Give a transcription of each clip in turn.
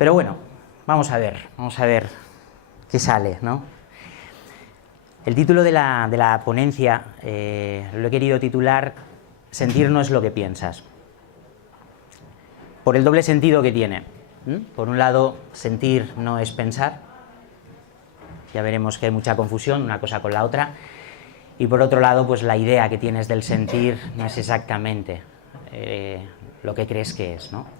Pero bueno, vamos a ver qué sale, ¿no? El título de la ponencia lo he querido titular Sentir no es lo que piensas, por el doble sentido que tiene. Por un lado, sentir no es pensar, ya veremos que hay mucha confusión una cosa con la otra, y por otro lado, pues la idea que tienes del sentir no es exactamente lo que crees que es, ¿no?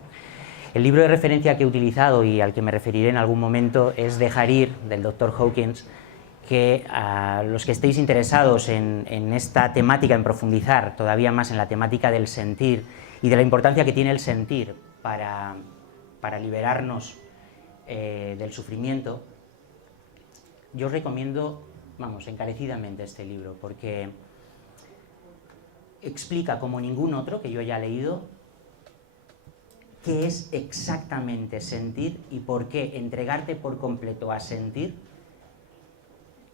El libro de referencia que he utilizado y al que me referiré en algún momento es Dejar ir, del Dr. Hawkins, que a los que estéis interesados en esta temática, en profundizar todavía más en la temática del sentir y de la importancia que tiene el sentir para liberarnos del sufrimiento, yo os recomiendo, vamos, encarecidamente este libro, porque explica como ningún otro que yo haya leído qué es exactamente sentir y por qué entregarte por completo a sentir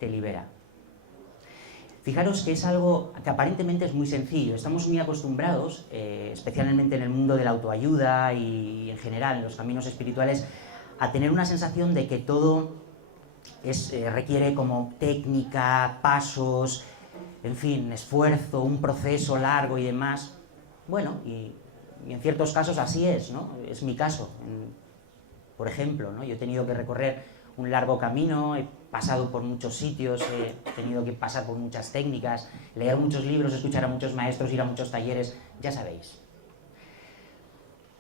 te libera. Fijaros que es algo que aparentemente es muy sencillo. Estamos muy acostumbrados, especialmente en el mundo de la autoayuda y en general en los caminos espirituales, a tener una sensación de que todo requiere como técnica, pasos, en fin, esfuerzo, un proceso largo y demás. Bueno, y en ciertos casos así es, ¿no? Es mi caso. Por ejemplo, ¿no? Yo he tenido que recorrer un largo camino, he pasado por muchos sitios, he tenido que pasar por muchas técnicas, leer muchos libros, escuchar a muchos maestros, ir a muchos talleres, ya sabéis.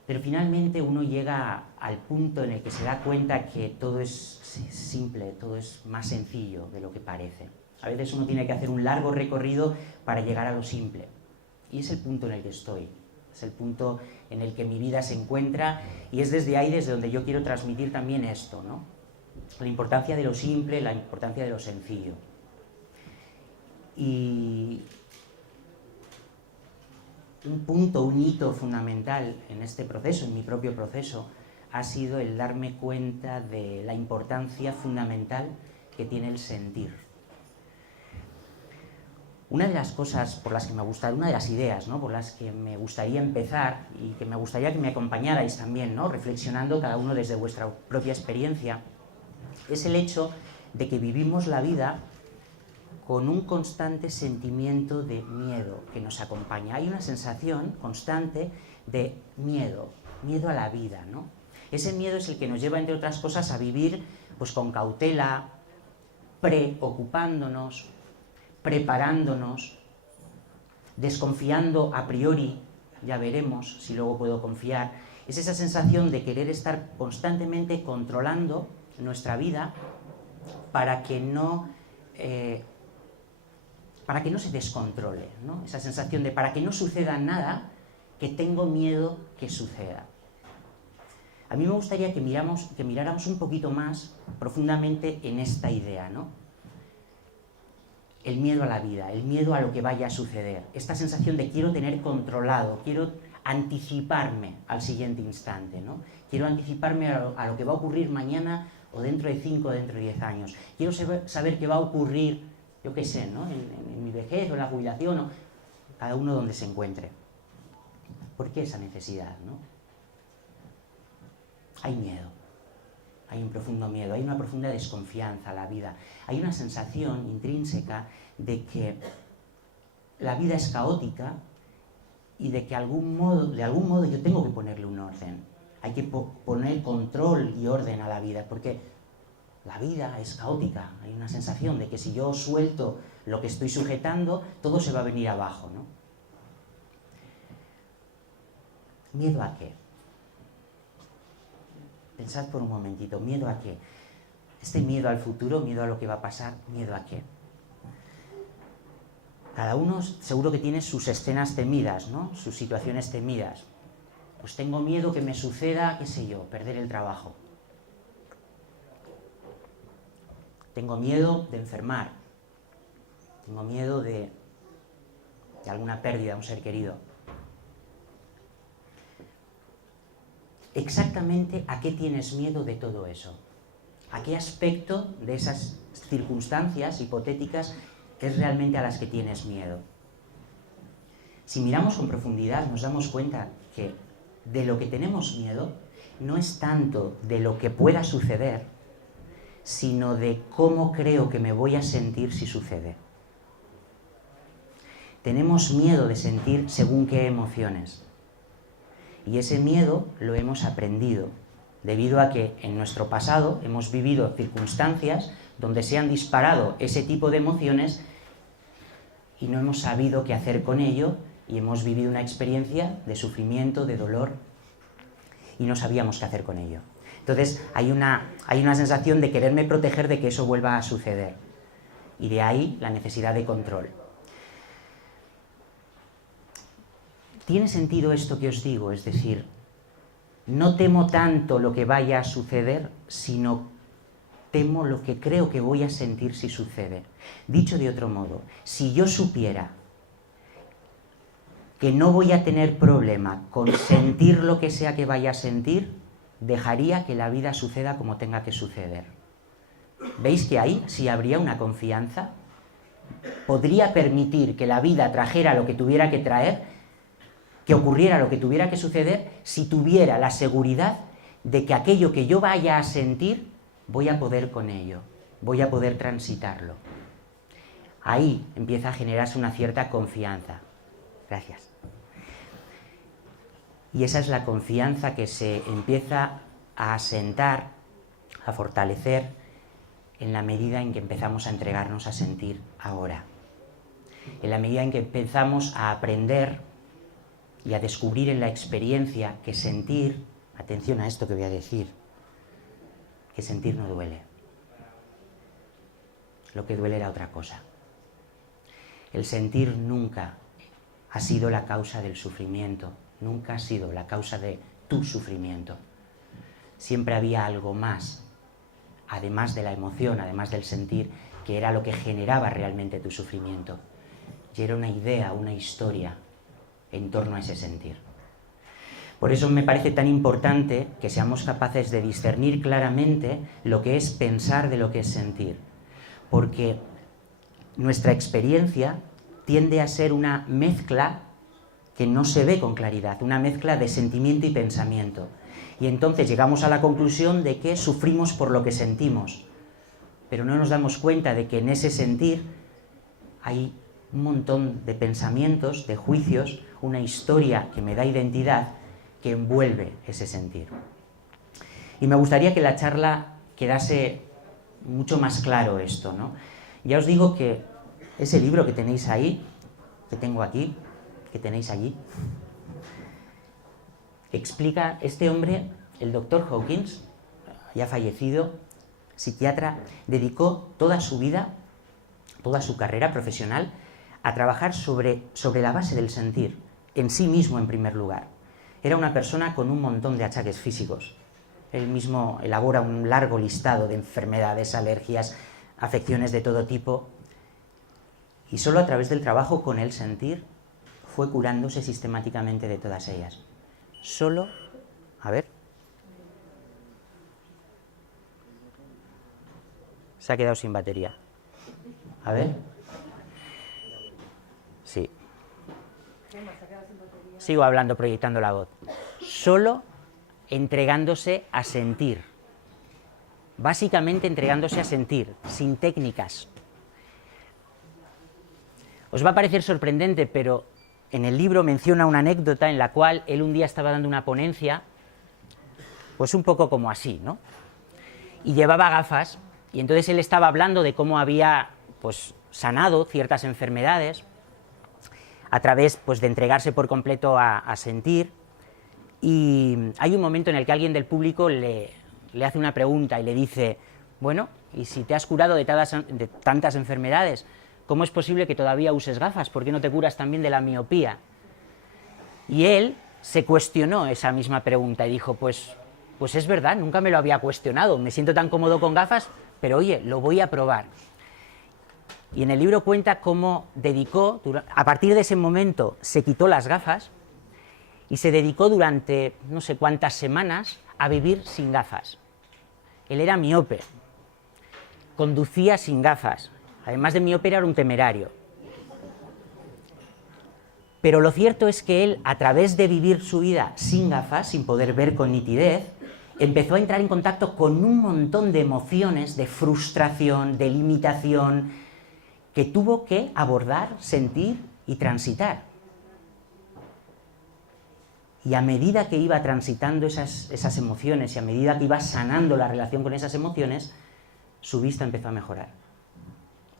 Pero finalmente uno llega al punto en el que se da cuenta que todo es simple, todo es más sencillo de lo que parece. A veces uno tiene que hacer un largo recorrido para llegar a lo simple. Y es el punto en el que estoy. Es el punto en el que mi vida se encuentra y es desde ahí desde donde yo quiero transmitir también esto, ¿no? La importancia de lo simple, la importancia de lo sencillo. Y un punto, un hito fundamental en este proceso, en mi propio proceso, ha sido el darme cuenta de la importancia fundamental que tiene el sentir. Una de las cosas por las que me gustaría, una de las ideas, ¿no?, por las que me gustaría empezar y que me gustaría que me acompañarais también, ¿no?, reflexionando cada uno desde vuestra propia experiencia, es el hecho de que vivimos la vida con un constante sentimiento de miedo que nos acompaña. Hay una sensación constante de miedo a la vida, ¿no? Ese miedo es el que nos lleva, entre otras cosas, a vivir pues con cautela, preocupándonos, preparándonos, desconfiando a priori, ya veremos si luego puedo confiar. Es esa sensación de querer estar constantemente controlando nuestra vida para que no se descontrole, ¿no? Esa sensación de para que no suceda nada que tengo miedo que suceda. A mí me gustaría que miráramos un poquito más profundamente en esta idea, ¿no? El miedo a la vida, el miedo a lo que vaya a suceder, esta sensación de quiero tener controlado, quiero anticiparme al siguiente instante, ¿no? Quiero anticiparme a lo que va a ocurrir mañana o dentro de 5 o dentro de 10 años. Quiero saber qué va a ocurrir, yo qué sé, ¿no?, en mi vejez o en la jubilación, o cada uno donde se encuentre. ¿Por qué esa necesidad, no? Hay miedo, hay un profundo miedo, hay una profunda desconfianza a la vida, hay una sensación intrínseca de que la vida es caótica y de que de algún modo yo tengo que ponerle un orden. Hay que poner control y orden a la vida, porque la vida es caótica. Hay una sensación de que si yo suelto lo que estoy sujetando, todo se va a venir abajo, ¿no? ¿Miedo a qué? Pensad por un momentito, ¿miedo a qué? Este miedo al futuro, miedo a lo que va a pasar, ¿miedo a qué? Cada uno seguro que tiene sus escenas temidas, ¿no?, sus situaciones temidas. Pues tengo miedo que me suceda, qué sé yo, perder el trabajo. Tengo miedo de enfermar. Tengo miedo de alguna pérdida a un ser querido. Exactamente a qué tienes miedo de todo eso. ¿A qué aspecto de esas circunstancias hipotéticas es realmente a las que tienes miedo? Si miramos con profundidad nos damos cuenta que de lo que tenemos miedo no es tanto de lo que pueda suceder, sino de cómo creo que me voy a sentir si sucede. Tenemos miedo de sentir según qué emociones. Y ese miedo lo hemos aprendido, debido a que en nuestro pasado hemos vivido circunstancias donde se han disparado ese tipo de emociones y no hemos sabido qué hacer con ello y hemos vivido una experiencia de sufrimiento, de dolor y no sabíamos qué hacer con ello. Entonces hay una sensación de quererme proteger de que eso vuelva a suceder y de ahí la necesidad de control. ¿Tiene sentido esto que os digo? Es decir, no temo tanto lo que vaya a suceder, sino temo lo que creo que voy a sentir si sucede. Dicho de otro modo, si yo supiera que no voy a tener problema con sentir lo que sea que vaya a sentir, dejaría que la vida suceda como tenga que suceder. ¿Veis que ahí sí habría una confianza? Podría permitir que la vida trajera lo que tuviera que traer, que ocurriera lo que tuviera que suceder, si tuviera la seguridad de que aquello que yo vaya a sentir, voy a poder con ello, voy a poder transitarlo. Ahí empieza a generarse una cierta confianza. Gracias. Y esa es la confianza que se empieza a asentar, a fortalecer, en la medida en que empezamos a entregarnos a sentir ahora. En la medida en que empezamos a aprender y a descubrir en la experiencia que sentir, atención a esto que voy a decir, que sentir no duele. Lo que duele era otra cosa. El sentir nunca ha sido la causa del sufrimiento, nunca ha sido la causa de tu sufrimiento. Siempre había algo más, además de la emoción, además del sentir, que era lo que generaba realmente tu sufrimiento. Y era una idea, una historia en torno a ese sentir. Por eso me parece tan importante que seamos capaces de discernir claramente lo que es pensar de lo que es sentir, porque nuestra experiencia tiende a ser una mezcla que no se ve con claridad, una mezcla de sentimiento y pensamiento. Y entonces llegamos a la conclusión de que sufrimos por lo que sentimos, pero no nos damos cuenta de que en ese sentir hay un montón de pensamientos, de juicios, una historia que me da identidad, que envuelve ese sentir. Y me gustaría que la charla quedase mucho más claro esto, ¿no? Ya os digo que ese libro que tenéis ahí, que tengo aquí, que tenéis allí, explica, este hombre, el doctor Hawkins, ya fallecido, psiquiatra, dedicó toda su vida, toda su carrera profesional, a trabajar sobre la base del sentir, en sí mismo en primer lugar. Era una persona con un montón de achaques físicos. Él mismo elabora un largo listado de enfermedades, alergias, afecciones de todo tipo. Y solo a través del trabajo con el sentir fue curándose sistemáticamente de todas ellas. Solo, a ver. Se ha quedado sin batería. A ver. Sí. Sigo hablando, proyectando la voz. Solo entregándose a sentir. Básicamente entregándose a sentir, sin técnicas. Os va a parecer sorprendente, pero en el libro menciona una anécdota en la cual él un día estaba dando una ponencia, pues un poco como así, ¿no? Y llevaba gafas, y entonces él estaba hablando de cómo había, pues, sanado ciertas enfermedades a través, pues, de entregarse por completo a sentir. Y hay un momento en el que alguien del público le hace una pregunta y le dice: bueno, y si te has curado de tantas enfermedades, ¿cómo es posible que todavía uses gafas? ¿Por qué no te curas también de la miopía? Y él se cuestionó esa misma pregunta y dijo: pues es verdad, nunca me lo había cuestionado, me siento tan cómodo con gafas, pero oye, lo voy a probar. Y en el libro cuenta cómo dedicó, a partir de ese momento se quitó las gafas y se dedicó durante no sé cuántas semanas a vivir sin gafas. Él era miope, conducía sin gafas, además de miope era un temerario. Pero lo cierto es que él, a través de vivir su vida sin gafas, sin poder ver con nitidez, empezó a entrar en contacto con un montón de emociones, de frustración, de limitación, que tuvo que abordar, sentir y transitar. Y a medida que iba transitando esas emociones y a medida que iba sanando la relación con esas emociones, su vista empezó a mejorar.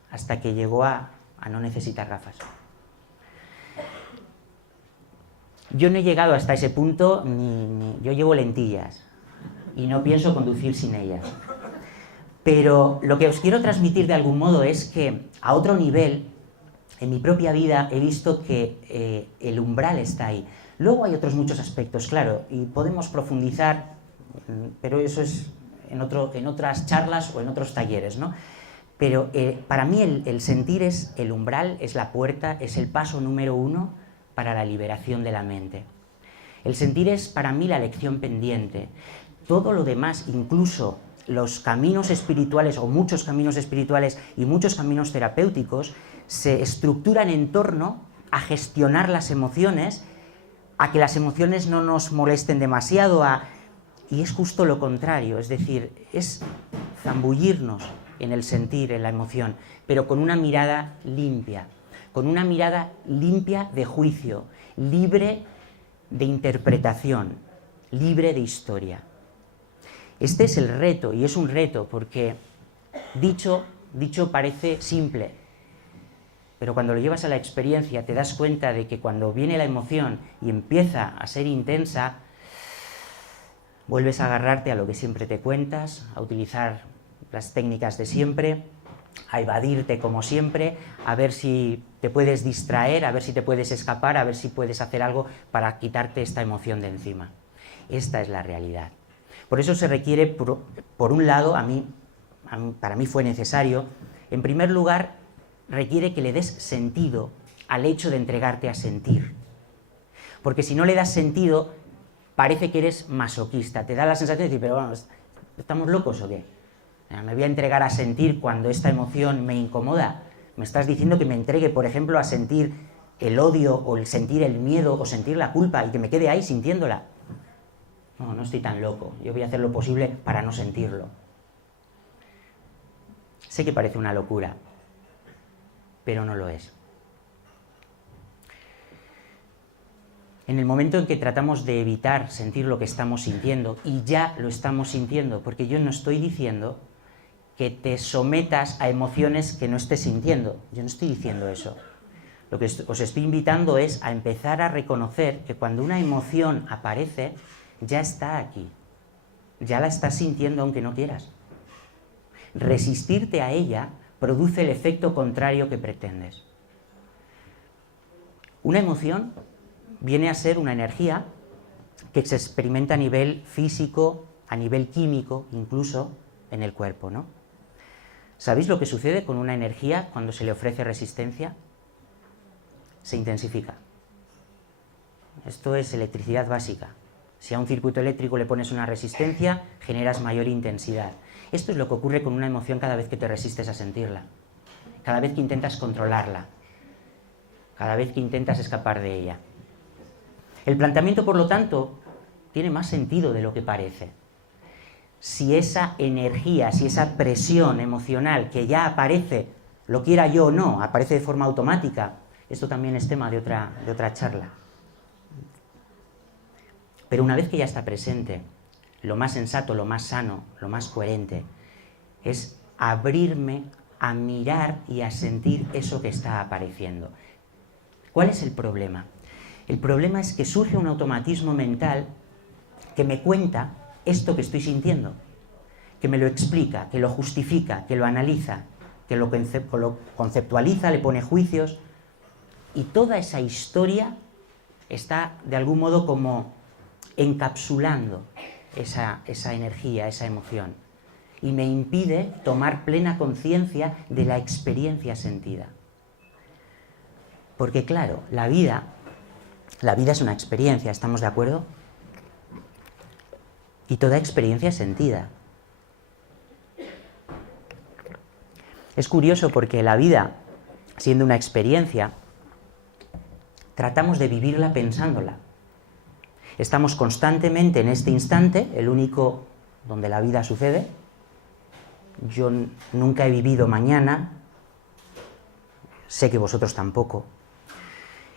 Hasta que llegó a no necesitar gafas. Yo no he llegado hasta ese punto, yo llevo lentillas y no pienso conducir sin ellas. Pero lo que os quiero transmitir de algún modo es que a otro nivel, en mi propia vida, he visto que el umbral está ahí. Luego hay otros muchos aspectos, claro, y podemos profundizar, pero eso es en otras charlas o en otros talleres, ¿no? Pero para mí el sentir es el umbral, es la puerta, es el paso número 1 para la liberación de la mente. El sentir es para mí la lección pendiente. Todo lo demás, incluso los caminos espirituales o muchos caminos espirituales y muchos caminos terapéuticos, se estructuran en torno a gestionar las emociones, a que las emociones no nos molesten demasiado, y es justo lo contrario, es decir, es zambullirnos en el sentir, en la emoción, pero con una mirada limpia de juicio, libre de interpretación, libre de historia. Este es el reto, y es un reto porque dicho parece simple, pero cuando lo llevas a la experiencia te das cuenta de que cuando viene la emoción y empieza a ser intensa, vuelves a agarrarte a lo que siempre te cuentas, a utilizar las técnicas de siempre, a evadirte como siempre, a ver si te puedes distraer, a ver si te puedes escapar, a ver si puedes hacer algo para quitarte esta emoción de encima. Esta es la realidad. Por eso se requiere, por un lado, para mí fue necesario, en primer lugar, requiere que le des sentido al hecho de entregarte a sentir. Porque si no le das sentido, parece que eres masoquista. Te da la sensación de decir, pero bueno, ¿estamos locos o qué? ¿Me voy a entregar a sentir cuando esta emoción me incomoda? ¿Me estás diciendo que me entregue, por ejemplo, a sentir el odio o el sentir el miedo o sentir la culpa y que me quede ahí sintiéndola? No estoy tan loco. Yo voy a hacer lo posible para no sentirlo. Sé que parece una locura, pero no lo es. En el momento en que tratamos de evitar sentir lo que estamos sintiendo, y ya lo estamos sintiendo, porque yo no estoy diciendo que te sometas a emociones que no estés sintiendo, yo no estoy diciendo eso. Lo que os estoy invitando es a empezar a reconocer que cuando una emoción aparece, ya está aquí, ya la estás sintiendo aunque no quieras. Resistirte a ella produce el efecto contrario que pretendes. Una emoción viene a ser una energía que se experimenta a nivel físico, a nivel químico, incluso en el cuerpo, ¿no? ¿Sabéis lo que sucede con una energía cuando se le ofrece resistencia? Se intensifica. Esto es electricidad básica. Si a un circuito eléctrico le pones una resistencia, generas mayor intensidad. Esto es lo que ocurre con una emoción cada vez que te resistes a sentirla, cada vez que intentas controlarla, cada vez que intentas escapar de ella. El planteamiento, por lo tanto, tiene más sentido de lo que parece. Si esa energía, si esa presión emocional que ya aparece, lo quiera yo o no, aparece de forma automática, esto también es tema de otra charla. Pero una vez que ya está presente, lo más sensato, lo más sano, lo más coherente, es abrirme a mirar y a sentir eso que está apareciendo. ¿Cuál es el problema? El problema es que surge un automatismo mental que me cuenta esto que estoy sintiendo, que me lo explica, que lo justifica, que lo analiza, que lo conceptualiza, le pone juicios, y toda esa historia está de algún modo como encapsulando esa energía, esa emoción, y me impide tomar plena conciencia de la experiencia sentida. Porque claro, la vida es una experiencia, ¿estamos de acuerdo? Y toda experiencia es sentida. Es curioso porque la vida, siendo una experiencia, tratamos de vivirla pensándola. Estamos constantemente en este instante, el único donde la vida sucede. Yo nunca he vivido mañana, sé que vosotros tampoco.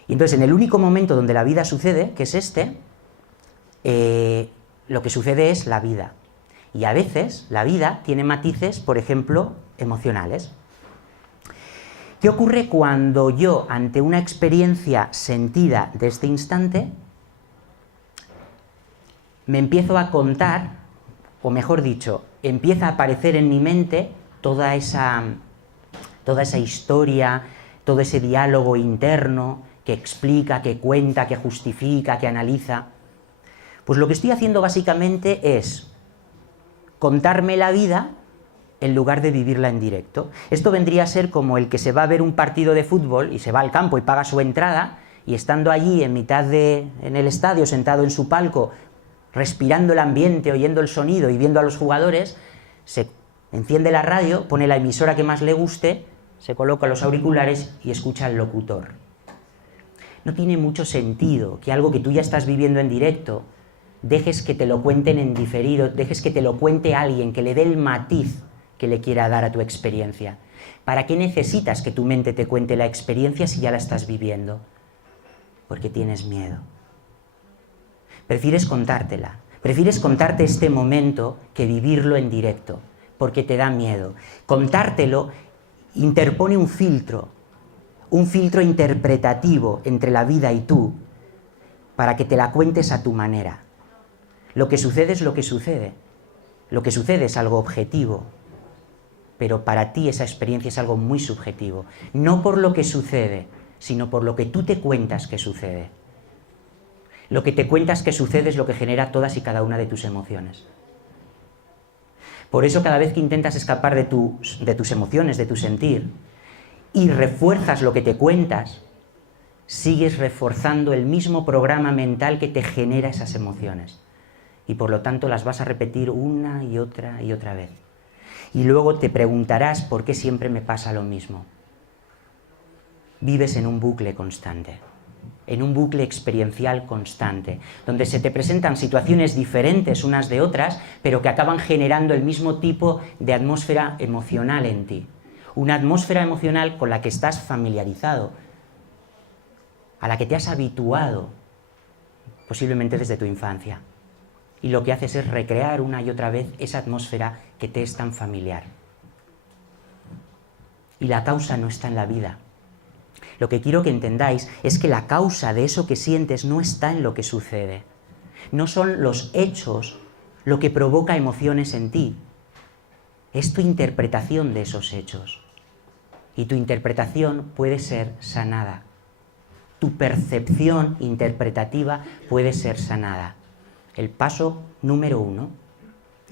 Y entonces, en el único momento donde la vida sucede, que es este, lo que sucede es la vida. Y a veces la vida tiene matices, por ejemplo, emocionales. ¿Qué ocurre cuando yo, ante una experiencia sentida de este instante, me empiezo a contar, o mejor dicho, empieza a aparecer en mi mente toda esa historia, todo ese diálogo interno que explica, que cuenta, que justifica, que analiza? Pues lo que estoy haciendo básicamente es contarme la vida en lugar de vivirla en directo. Esto vendría a ser como el que se va a ver un partido de fútbol y se va al campo y paga su entrada, y estando allí en el estadio, sentado en su palco, respirando el ambiente, oyendo el sonido y viendo a los jugadores, se enciende la radio, pone la emisora que más le guste, se coloca los auriculares y escucha al locutor. No tiene mucho sentido que algo que tú ya estás viviendo en directo dejes que te lo cuenten en diferido, dejes que te lo cuente alguien, que le dé el matiz que le quiera dar a tu experiencia. ¿Para qué necesitas que tu mente te cuente la experiencia si ya la estás viviendo? Porque tienes miedo. Prefieres contártela, prefieres contarte este momento que vivirlo en directo, porque te da miedo. Contártelo interpone un filtro interpretativo entre la vida y tú, para que te la cuentes a tu manera. Lo que sucede es lo que sucede. Lo que sucede es algo objetivo, pero para ti esa experiencia es algo muy subjetivo. No por lo que sucede, sino por lo que tú te cuentas que sucede. Lo que te cuentas que sucede es lo que genera todas y cada una de tus emociones. Por eso cada vez que intentas escapar de tus emociones, de tu sentir, y refuerzas lo que te cuentas, sigues reforzando el mismo programa mental que te genera esas emociones. Y por lo tanto las vas a repetir una y otra vez. Y luego te preguntarás por qué siempre me pasa lo mismo. Vives en un bucle constante, en un bucle experiencial constante, donde se te presentan situaciones diferentes unas de otras, pero que acaban generando el mismo tipo de atmósfera emocional en ti. Una atmósfera emocional con la que estás familiarizado, a la que te has habituado, posiblemente desde tu infancia. Y lo que haces es recrear una y otra vez esa atmósfera que te es tan familiar. Y la causa no está en la vida. Lo que quiero que entendáis es que la causa de eso que sientes no está en lo que sucede. No son los hechos lo que provoca emociones en ti. Es tu interpretación de esos hechos. Y tu interpretación puede ser sanada. Tu percepción interpretativa puede ser sanada. El paso número 1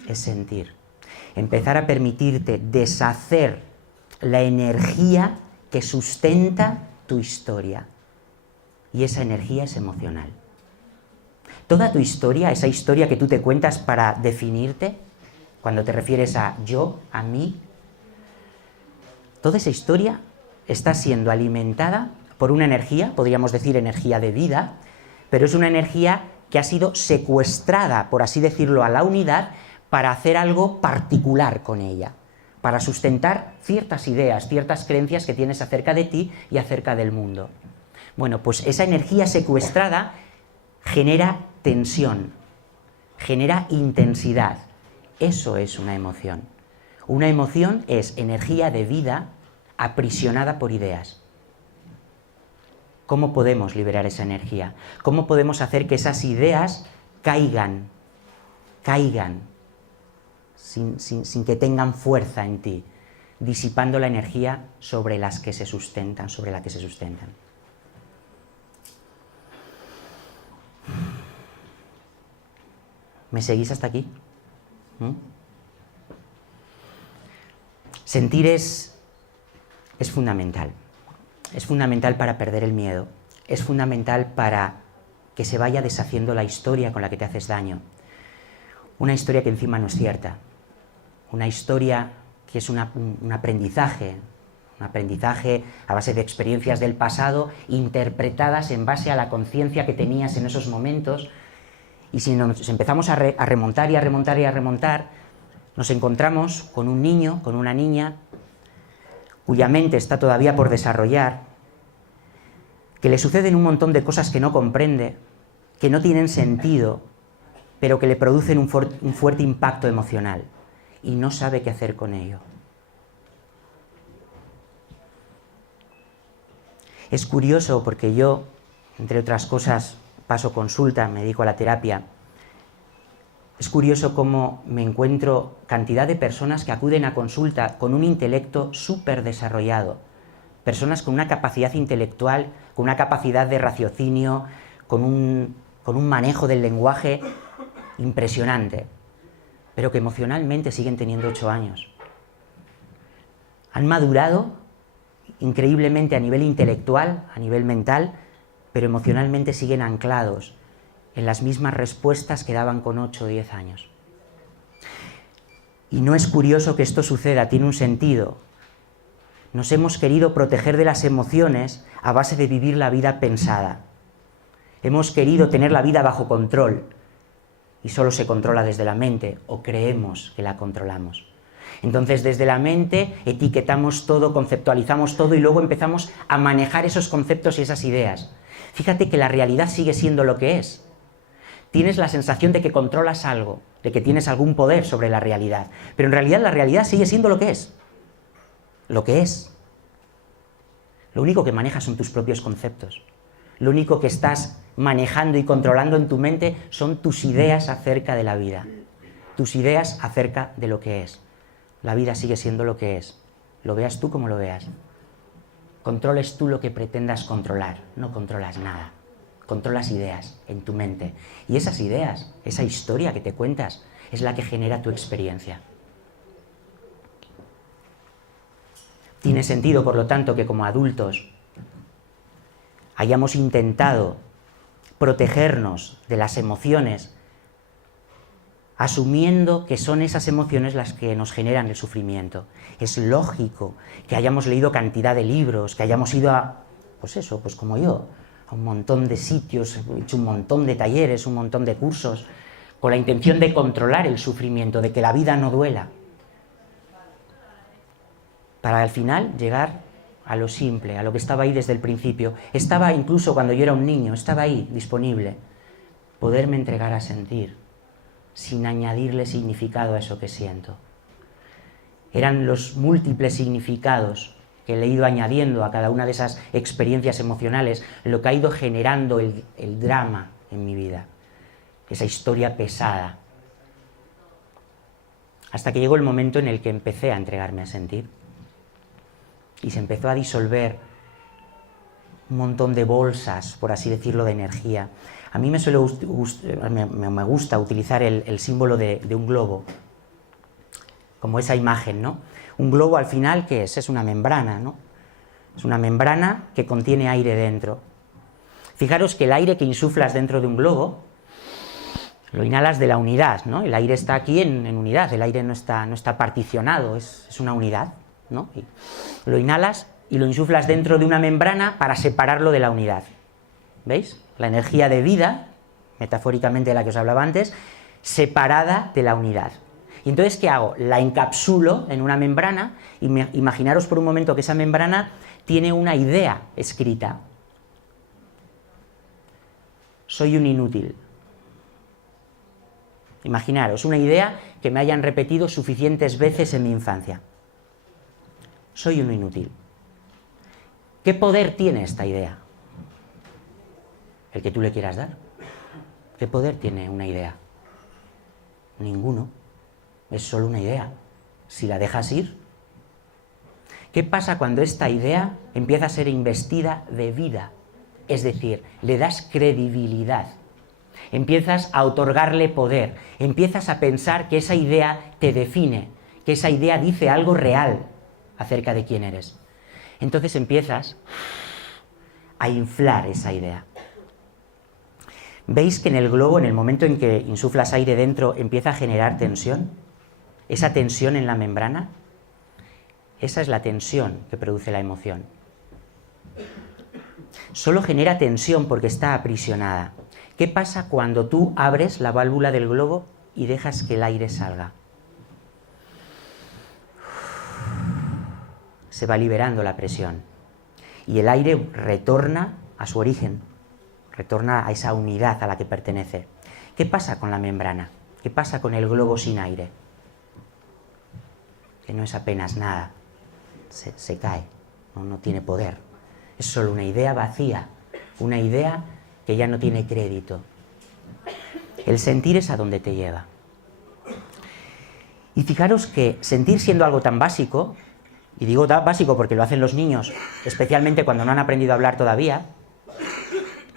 es sentir. Empezar a permitirte deshacer la energía que sustenta tu historia. Y esa energía es emocional. Toda tu historia, esa historia que tú te cuentas para definirte, cuando te refieres a yo, a mí, toda esa historia está siendo alimentada por una energía, podríamos decir energía de vida, pero es una energía que ha sido secuestrada, por así decirlo, a la unidad para hacer algo particular con ella, para sustentar ciertas ideas, ciertas creencias que tienes acerca de ti y acerca del mundo. Bueno, pues esa energía secuestrada genera tensión, genera intensidad. Eso es una emoción. Una emoción es energía de vida aprisionada por ideas. ¿Cómo podemos liberar esa energía? ¿Cómo podemos hacer que esas ideas caigan sin que tengan fuerza en ti, disipando la energía sobre la que se sustentan? ¿Me seguís hasta aquí? Sentir es fundamental. Es fundamental para perder el miedo. Es fundamental para que se vaya deshaciendo la historia con la que te haces daño. Una historia que encima no es cierta. Una historia que es un aprendizaje a base de experiencias del pasado interpretadas en base a la conciencia que tenías en esos momentos Y si nos empezamos a remontar y a remontar y a remontar, nos encontramos con un niño, con una niña, cuya mente está todavía por desarrollar, que le suceden un montón de cosas que no comprende, que no tienen sentido, pero que le producen un fuerte impacto emocional, y no sabe qué hacer con ello. Es curioso porque yo, entre otras cosas, paso consulta, me dedico a la terapia. Es curioso cómo me encuentro cantidad de personas que acuden a consulta con un intelecto súper desarrollado. Personas con una capacidad intelectual, con una capacidad de raciocinio, con un manejo del lenguaje impresionante, pero que emocionalmente siguen teniendo 8 años. Han madurado increíblemente a nivel intelectual, a nivel mental, pero emocionalmente siguen anclados en las mismas respuestas que daban con 8 o 10 años. Y no es curioso que esto suceda, tiene un sentido. Nos hemos querido proteger de las emociones a base de vivir la vida pensada. Hemos querido tener la vida bajo control y solo se controla desde la mente, o creemos que la controlamos. Entonces, desde la mente etiquetamos todo, conceptualizamos todo y luego empezamos a manejar esos conceptos y esas ideas. Fíjate que la realidad sigue siendo lo que es. Tienes la sensación de que controlas algo, de que tienes algún poder sobre la realidad, pero en realidad la realidad sigue siendo lo que es. Lo que es. Lo único que manejas son tus propios conceptos. Lo único que estás manejando y controlando en tu mente son tus ideas acerca de la vida. Tus ideas acerca de lo que es. La vida sigue siendo lo que es. Lo veas tú como lo veas. Controles tú lo que pretendas controlar. No controlas nada. Controlas ideas en tu mente. Y esas ideas, esa historia que te cuentas, es la que genera tu experiencia. Tiene sentido, por lo tanto, que como adultos hayamos intentado protegernos de las emociones, asumiendo que son esas emociones las que nos generan el sufrimiento. Es lógico que hayamos leído cantidad de libros, que hayamos ido a, pues como yo, a un montón de sitios, hecho un montón de talleres, un montón de cursos, con la intención de controlar el sufrimiento, de que la vida no duela, para al final llegar a lo simple, a lo que estaba ahí desde el principio. Estaba incluso cuando yo era un niño, estaba ahí, disponible. Poderme entregar a sentir, sin añadirle significado a eso que siento. Eran los múltiples significados que le he ido añadiendo a cada una de esas experiencias emocionales lo que ha ido generando el drama en mi vida. Esa historia pesada. Hasta que llegó el momento en el que empecé a entregarme a sentir. Y se empezó a disolver un montón de bolsas, por así decirlo, de energía. A mí me gusta utilizar el símbolo de un globo, como esa imagen, ¿no? Un globo al final, ¿qué es? Es una membrana, ¿no? Es una membrana que contiene aire dentro. Fijaros que el aire que insuflas dentro de un globo lo inhalas de la unidad, ¿no? El aire está aquí en unidad, el aire no está particionado, es una unidad, ¿no? Y lo inhalas y lo insuflas dentro de una membrana para separarlo de la unidad. ¿Veis? La energía de vida, metafóricamente de la que os hablaba antes, separada de la unidad. Y entonces, ¿qué hago? La encapsulo en una membrana y imaginaros por un momento que esa membrana tiene una idea escrita. Soy un inútil. Imaginaros una idea que me hayan repetido suficientes veces en mi infancia. Soy un inútil. ¿Qué poder tiene esta idea? El que tú le quieras dar. ¿Qué poder tiene una idea? Ninguno. Es solo una idea. Si la dejas ir. ¿Qué pasa cuando esta idea empieza a ser investida de vida? Es decir, le das credibilidad. Empiezas a otorgarle poder. Empiezas a pensar que esa idea te define, que esa idea dice algo real acerca de quién eres. Entonces empiezas a inflar esa idea. ¿Veis que en el globo, en el momento en que insuflas aire dentro, empieza a generar tensión? Esa tensión en la membrana, esa es la tensión que produce la emoción. Solo genera tensión porque está aprisionada. ¿Qué pasa cuando tú abres la válvula del globo y dejas que el aire salga? Se va liberando la presión y el aire retorna a su origen, retorna a esa unidad a la que pertenece. ¿Qué pasa con la membrana? ¿Qué pasa con el globo sin aire? Que no es apenas nada, se cae, no tiene poder. Es solo una idea vacía, una idea que ya no tiene crédito. El sentir es a donde te lleva. Y fijaros que sentir siendo algo tan básico, y digo básico porque lo hacen los niños, especialmente cuando no han aprendido a hablar todavía,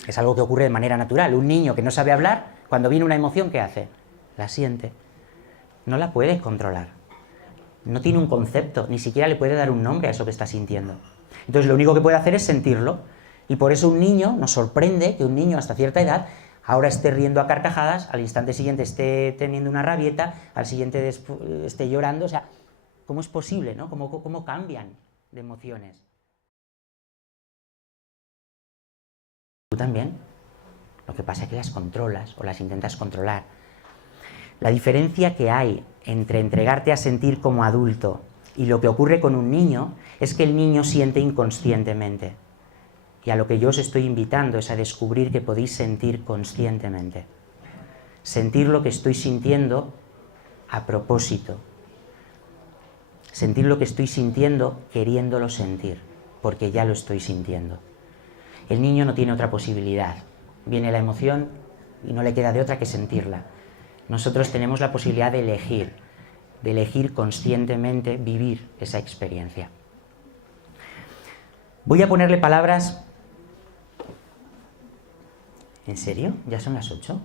es algo que ocurre de manera natural. Un niño que no sabe hablar, cuando viene una emoción, ¿qué hace? La siente. No la puede controlar. No tiene un concepto, ni siquiera le puede dar un nombre a eso que está sintiendo. Entonces lo único que puede hacer es sentirlo. Y por eso un niño, nos sorprende que un niño hasta cierta edad ahora esté riendo a carcajadas, al instante siguiente esté teniendo una rabieta, al siguiente esté llorando. O sea, ¿cómo es posible, no? ¿Cómo cambian de emociones? Tú también. Lo que pasa es que las controlas o las intentas controlar. La diferencia que hay entre entregarte a sentir como adulto y lo que ocurre con un niño es que el niño siente inconscientemente. Y a lo que yo os estoy invitando es a descubrir que podéis sentir conscientemente. Sentir lo que estoy sintiendo a propósito. Sentir lo que estoy sintiendo queriéndolo sentir, porque ya lo estoy sintiendo. El niño no tiene otra posibilidad. Viene la emoción y no le queda de otra que sentirla. Nosotros tenemos la posibilidad de elegir conscientemente vivir esa experiencia. Voy a ponerle palabras... ¿En serio? ¿Ya son las 8?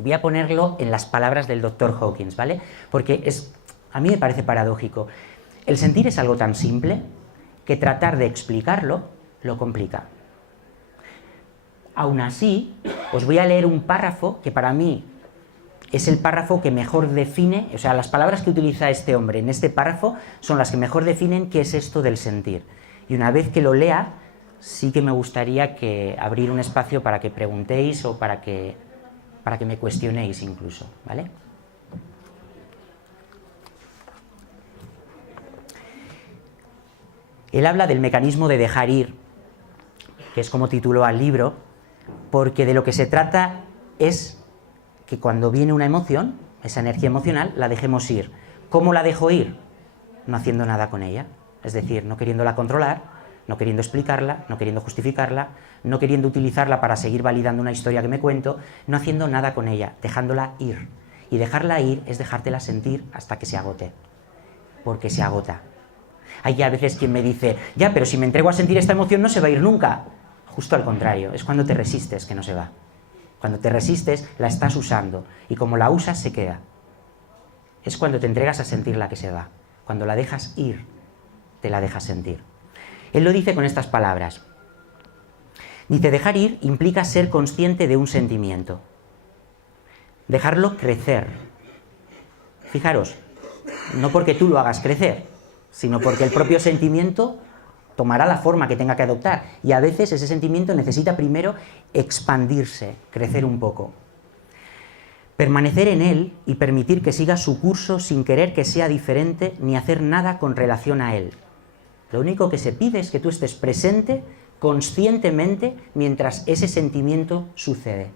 Voy a ponerlo en las palabras del Dr. Hawkins, ¿vale? Porque a mí me parece paradójico. El sentir es algo tan simple que tratar de explicarlo lo complica. Aún así, os voy a leer un párrafo que para mí es el párrafo que mejor define, o sea, las palabras que utiliza este hombre en este párrafo son las que mejor definen qué es esto del sentir. Y una vez que lo lea, sí que me gustaría abrir un espacio para que preguntéis o para que me cuestionéis incluso, ¿vale? Él habla del mecanismo de dejar ir, que es como tituló al libro, porque de lo que se trata es que cuando viene una emoción, esa energía emocional, la dejemos ir. ¿Cómo la dejo ir? No haciendo nada con ella, es decir, no queriéndola controlar, no queriendo explicarla, no queriendo justificarla, no queriendo utilizarla para seguir validando una historia que me cuento, no haciendo nada con ella, dejándola ir. Y dejarla ir es dejártela sentir hasta que se agote, porque se agota. Hay a veces quien me dice, ya, pero si me entrego a sentir esta emoción no se va a ir nunca. Justo al contrario, es cuando te resistes que no se va. Cuando te resistes, la estás usando, y como la usas, se queda. Es cuando te entregas a sentirla que se va. Cuando la dejas ir, te la dejas sentir. Él lo dice con estas palabras. Dice, dejar ir implica ser consciente de un sentimiento. Dejarlo crecer. Fijaros, no porque tú lo hagas crecer, sino porque el propio sentimiento tomará la forma que tenga que adoptar. Y a veces ese sentimiento necesita primero expandirse, crecer un poco. Permanecer en él y permitir que siga su curso sin querer que sea diferente ni hacer nada con relación a él. Lo único que se pide es que tú estés presente conscientemente mientras ese sentimiento sucede.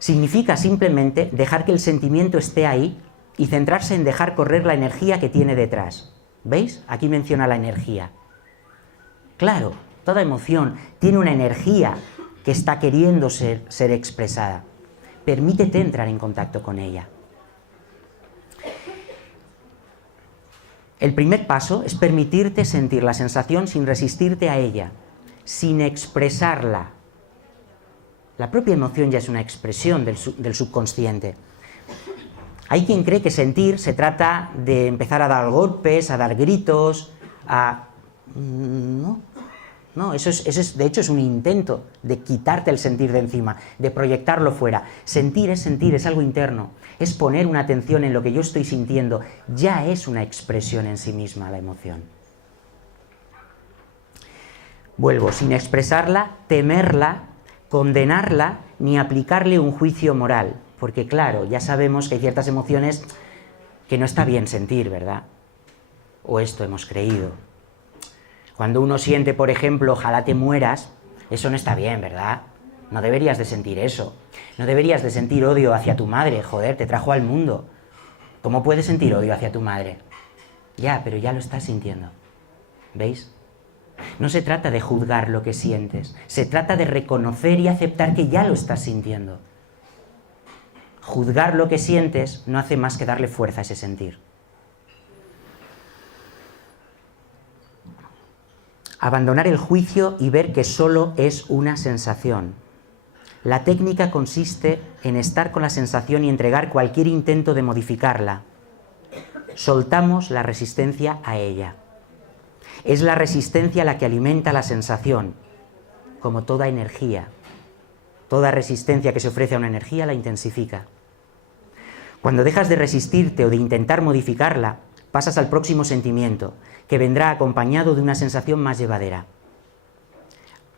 Significa simplemente dejar que el sentimiento esté ahí y centrarse en dejar correr la energía que tiene detrás. ¿Veis? Aquí menciona la energía. Claro, toda emoción tiene una energía que está queriendo ser expresada. Permítete entrar en contacto con ella. El primer paso es permitirte sentir la sensación sin resistirte a ella, sin expresarla. La propia emoción ya es una expresión del subconsciente. Hay quien cree que sentir se trata de empezar a dar golpes, a dar gritos, No, eso es, de hecho es un intento de quitarte el sentir de encima, de proyectarlo fuera. Sentir, es algo interno, es poner una atención en lo que yo estoy sintiendo, ya es una expresión en sí misma la emoción. Vuelvo, sin expresarla, temerla, condenarla, ni aplicarle un juicio moral. Porque claro, ya sabemos que hay ciertas emociones que no está bien sentir, ¿verdad? O esto hemos creído. Cuando uno siente, por ejemplo, ojalá te mueras, eso no está bien, ¿verdad? No deberías de sentir eso. No deberías de sentir odio hacia tu madre, joder, te trajo al mundo. ¿Cómo puedes sentir odio hacia tu madre? Ya, pero ya lo estás sintiendo. ¿Veis? No se trata de juzgar lo que sientes, se trata de reconocer y aceptar que ya lo estás sintiendo. Juzgar lo que sientes no hace más que darle fuerza a ese sentir. Abandonar el juicio y ver que solo es una sensación. La técnica consiste en estar con la sensación y entregar cualquier intento de modificarla. Soltamos la resistencia a ella. Es la resistencia la que alimenta la sensación, como toda energía. Toda resistencia que se ofrece a una energía la intensifica. Cuando dejas de resistirte o de intentar modificarla, pasas al próximo sentimiento, que vendrá acompañado de una sensación más llevadera.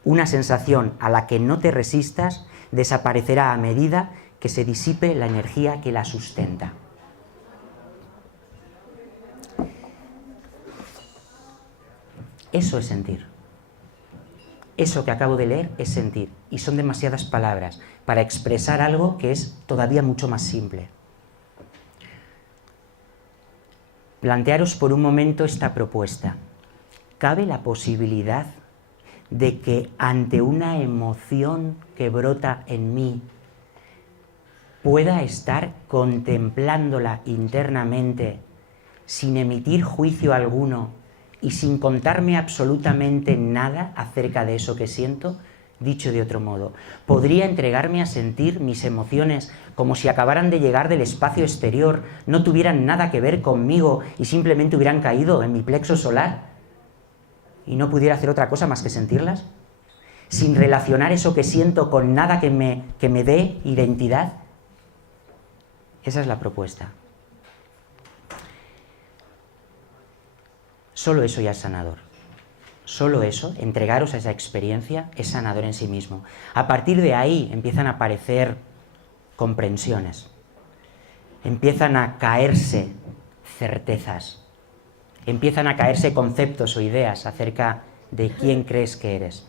Una sensación a la que no te resistas desaparecerá a medida que se disipe la energía que la sustenta. Eso es sentir. Eso que acabo de leer es sentir, y son demasiadas palabras para expresar algo que es todavía mucho más simple. Plantearos por un momento esta propuesta. ¿Cabe la posibilidad de que ante una emoción que brota en mí pueda estar contemplándola internamente sin emitir juicio alguno y sin contarme absolutamente nada acerca de eso que siento? Dicho de otro modo, podría entregarme a sentir mis emociones como si acabaran de llegar del espacio exterior, no tuvieran nada que ver conmigo y simplemente hubieran caído en mi plexo solar y no pudiera hacer otra cosa más que sentirlas, sin relacionar eso que siento con nada que me dé identidad. Esa es la propuesta. Solo eso ya es sanador. Solo eso, entregaros a esa experiencia, es sanador en sí mismo. A partir de ahí empiezan a aparecer comprensiones, empiezan a caerse certezas, empiezan a caerse conceptos o ideas acerca de quién crees que eres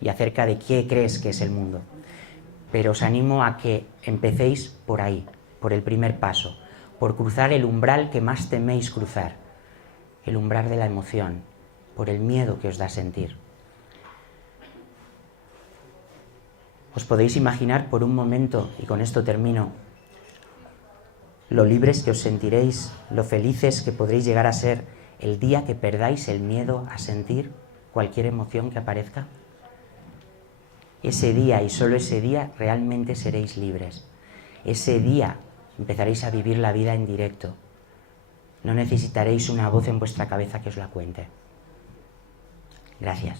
y acerca de qué crees que es el mundo. Pero os animo a que empecéis por ahí, por el primer paso, por cruzar el umbral que más teméis cruzar, el umbral de la emoción, por el miedo que os da sentir. Os podéis imaginar por un momento, y con esto termino, lo libres que os sentiréis, lo felices que podréis llegar a ser el día que perdáis el miedo a sentir cualquier emoción que aparezca. Ese día y solo ese día realmente seréis libres. Ese día empezaréis a vivir la vida en directo. No necesitaréis una voz en vuestra cabeza que os la cuente. Gracias.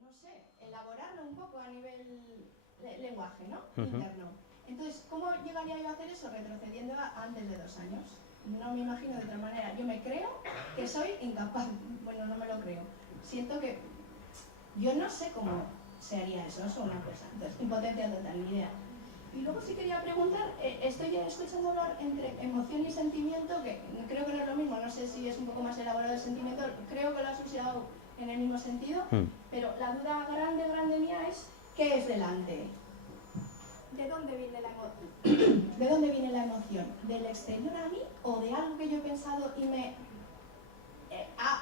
No sé, elaborarlo un poco a nivel lenguaje, ¿no? Interno. Entonces, ¿cómo llegaría yo a hacer eso retrocediendo a antes de 2 años? No me imagino de otra manera. Yo me creo que soy incapaz. Bueno, no me lo creo. Siento que yo no sé cómo se haría eso, no soy una cosa. Entonces, impotencia total, ni idea. Y luego sí quería preguntar, estoy escuchando hablar entre emoción y sentimiento, que creo que no es lo mismo, no sé si es un poco más elaborado el sentimiento, creo que lo has usado en el mismo sentido, pero la duda grande mía es, ¿qué es delante? ¿De dónde viene la emoción? ¿De dónde viene la emoción? ¿Del exterior a mí o de algo que yo he pensado y me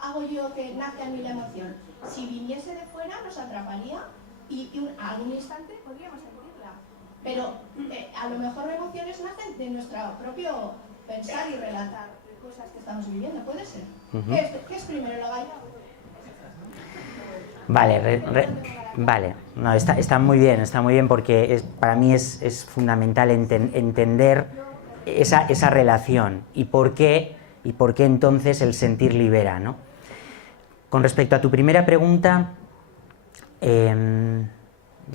hago yo que nace a mí la emoción? Si viniese de fuera nos atraparía y a algún instante podríamos sentirla. Pero a lo mejor las emociones nacen de nuestro propio pensar y relatar cosas que estamos viviendo, ¿puede ser? ¿Qué es primero, la gallina? Vale. No, está muy bien porque para mí es fundamental entender esa relación y por qué entonces el sentir libera, ¿no? Con respecto a tu primera pregunta,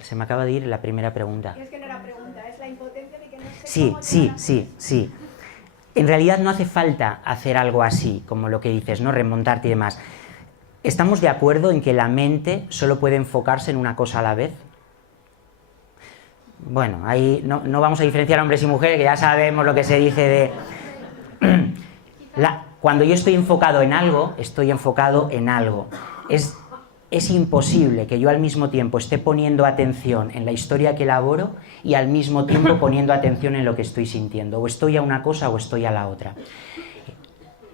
Se me acaba de ir la primera pregunta. Es que no era pregunta, es la impotencia de que no sé Sí, cómo sí. En realidad no hace falta hacer algo así, como lo que dices, ¿no? Remontarte y demás. ¿Estamos de acuerdo en que la mente solo puede enfocarse en una cosa a la vez? Bueno, ahí no vamos a diferenciar hombres y mujeres, que ya sabemos lo que se dice de... Cuando yo estoy enfocado en algo, estoy enfocado en algo. Es imposible que yo al mismo tiempo esté poniendo atención en la historia que elaboro y al mismo tiempo poniendo atención en lo que estoy sintiendo. O estoy a una cosa o estoy a la otra.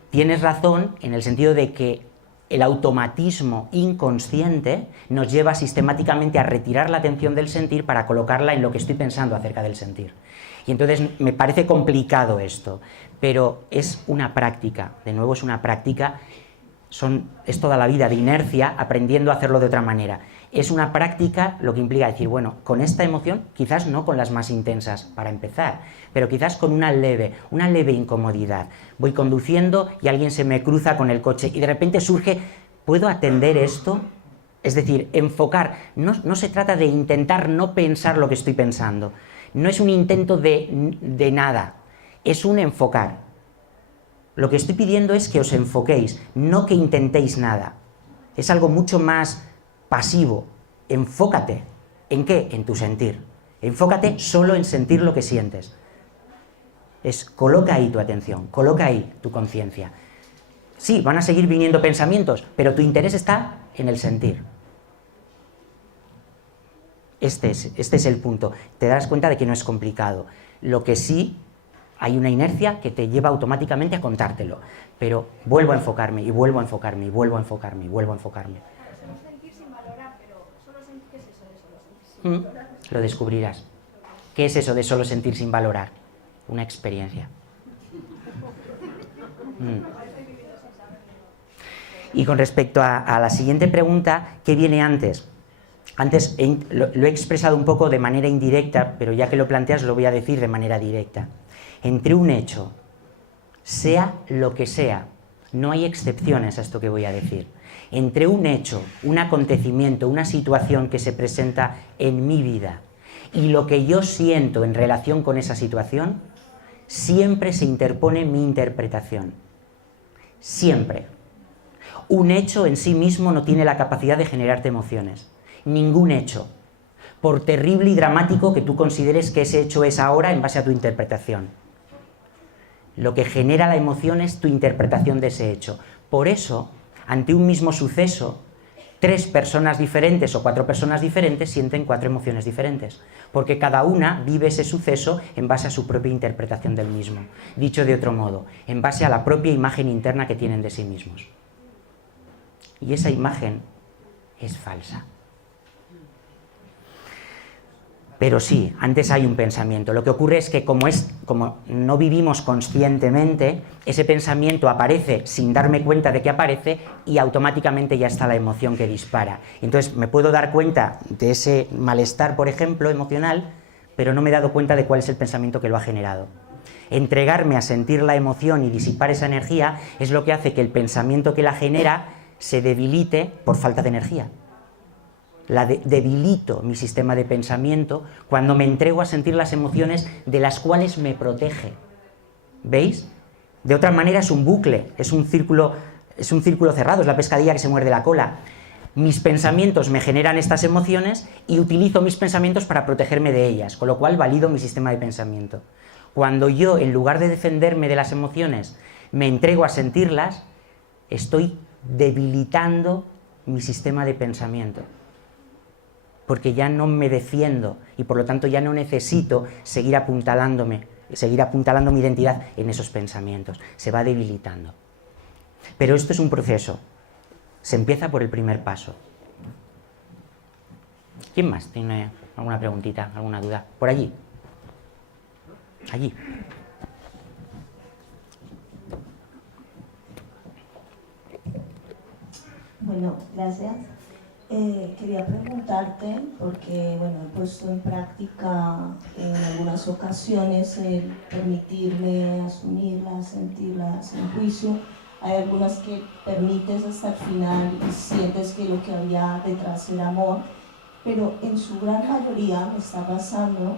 Tienes razón en el sentido de que el automatismo inconsciente nos lleva sistemáticamente a retirar la atención del sentir para colocarla en lo que estoy pensando acerca del sentir. Y entonces me parece complicado esto, pero es una práctica, de nuevo es una práctica, es toda la vida de inercia aprendiendo a hacerlo de otra manera. Es una práctica lo que implica decir, bueno, con esta emoción, quizás no con las más intensas para empezar, pero quizás con una leve incomodidad. Voy conduciendo y alguien se me cruza con el coche y de repente surge, ¿puedo atender esto? Es decir, enfocar. No se trata de intentar no pensar lo que estoy pensando. No es un intento de nada, es un enfocar. Lo que estoy pidiendo es que os enfoquéis, no que intentéis nada. Es algo mucho más pasivo. Enfócate. ¿En qué? En tu sentir. Enfócate solo en sentir lo que sientes. Coloca ahí tu atención, coloca ahí tu conciencia. Sí, van a seguir viniendo pensamientos, pero tu interés está en el sentir. Este es el punto. Te das cuenta de que no es complicado. Lo que sí, hay una inercia que te lleva automáticamente a contártelo. Pero vuelvo a enfocarme, y vuelvo a enfocarme, y vuelvo a enfocarme, y vuelvo a enfocarme. Claro, sentir sin valorar, pero solo sentir, ¿qué es eso de solo sentir sin valorar? Lo descubrirás. ¿Qué es eso de solo sentir sin valorar? Una experiencia. Y con respecto a la siguiente pregunta, ¿qué viene antes? Antes lo he expresado un poco de manera indirecta, pero ya que lo planteas lo voy a decir de manera directa. Entre un hecho, sea lo que sea, no hay excepciones a esto que voy a decir. Entre un hecho, un acontecimiento, una situación que se presenta en mi vida y lo que yo siento en relación con esa situación, siempre se interpone mi interpretación. Siempre. Un hecho en sí mismo no tiene la capacidad de generarte emociones. Ningún hecho. Por terrible y dramático que tú consideres que ese hecho es ahora en base a tu interpretación. Lo que genera la emoción es tu interpretación de ese hecho. Por eso, ante un mismo suceso, 3 personas diferentes o 4 personas diferentes sienten 4 emociones diferentes, porque cada una vive ese suceso en base a su propia interpretación del mismo. Dicho de otro modo, en base a la propia imagen interna que tienen de sí mismos. Y esa imagen es falsa. Pero sí, antes hay un pensamiento. Lo que ocurre es que como no vivimos conscientemente, ese pensamiento aparece sin darme cuenta de que aparece y automáticamente ya está la emoción que dispara. Entonces me puedo dar cuenta de ese malestar, por ejemplo, emocional, pero no me he dado cuenta de cuál es el pensamiento que lo ha generado. Entregarme a sentir la emoción y disipar esa energía es lo que hace que el pensamiento que la genera se debilite por falta de energía. Debilito mi sistema de pensamiento cuando me entrego a sentir las emociones de las cuales me protege. ¿Veis? De otra manera es un bucle, es un círculo cerrado, es la pescadilla que se muerde la cola. Mis pensamientos me generan estas emociones y utilizo mis pensamientos para protegerme de ellas, con lo cual valido mi sistema de pensamiento. Cuando yo, en lugar de defenderme de las emociones, me entrego a sentirlas, estoy debilitando mi sistema de pensamiento. Porque ya no me defiendo y por lo tanto ya no necesito seguir apuntalando mi identidad en esos pensamientos. Se va debilitando. Pero esto es un proceso. Se empieza por el primer paso. ¿Quién más tiene alguna preguntita, alguna duda? Por allí. Allí. Bueno, gracias. Quería preguntarte, porque bueno, he puesto en práctica en algunas ocasiones el permitirme asumirlas, sentirlas sin juicio. Hay algunas que permites hasta el final y sientes que lo que había detrás era amor, pero en su gran mayoría me está pasando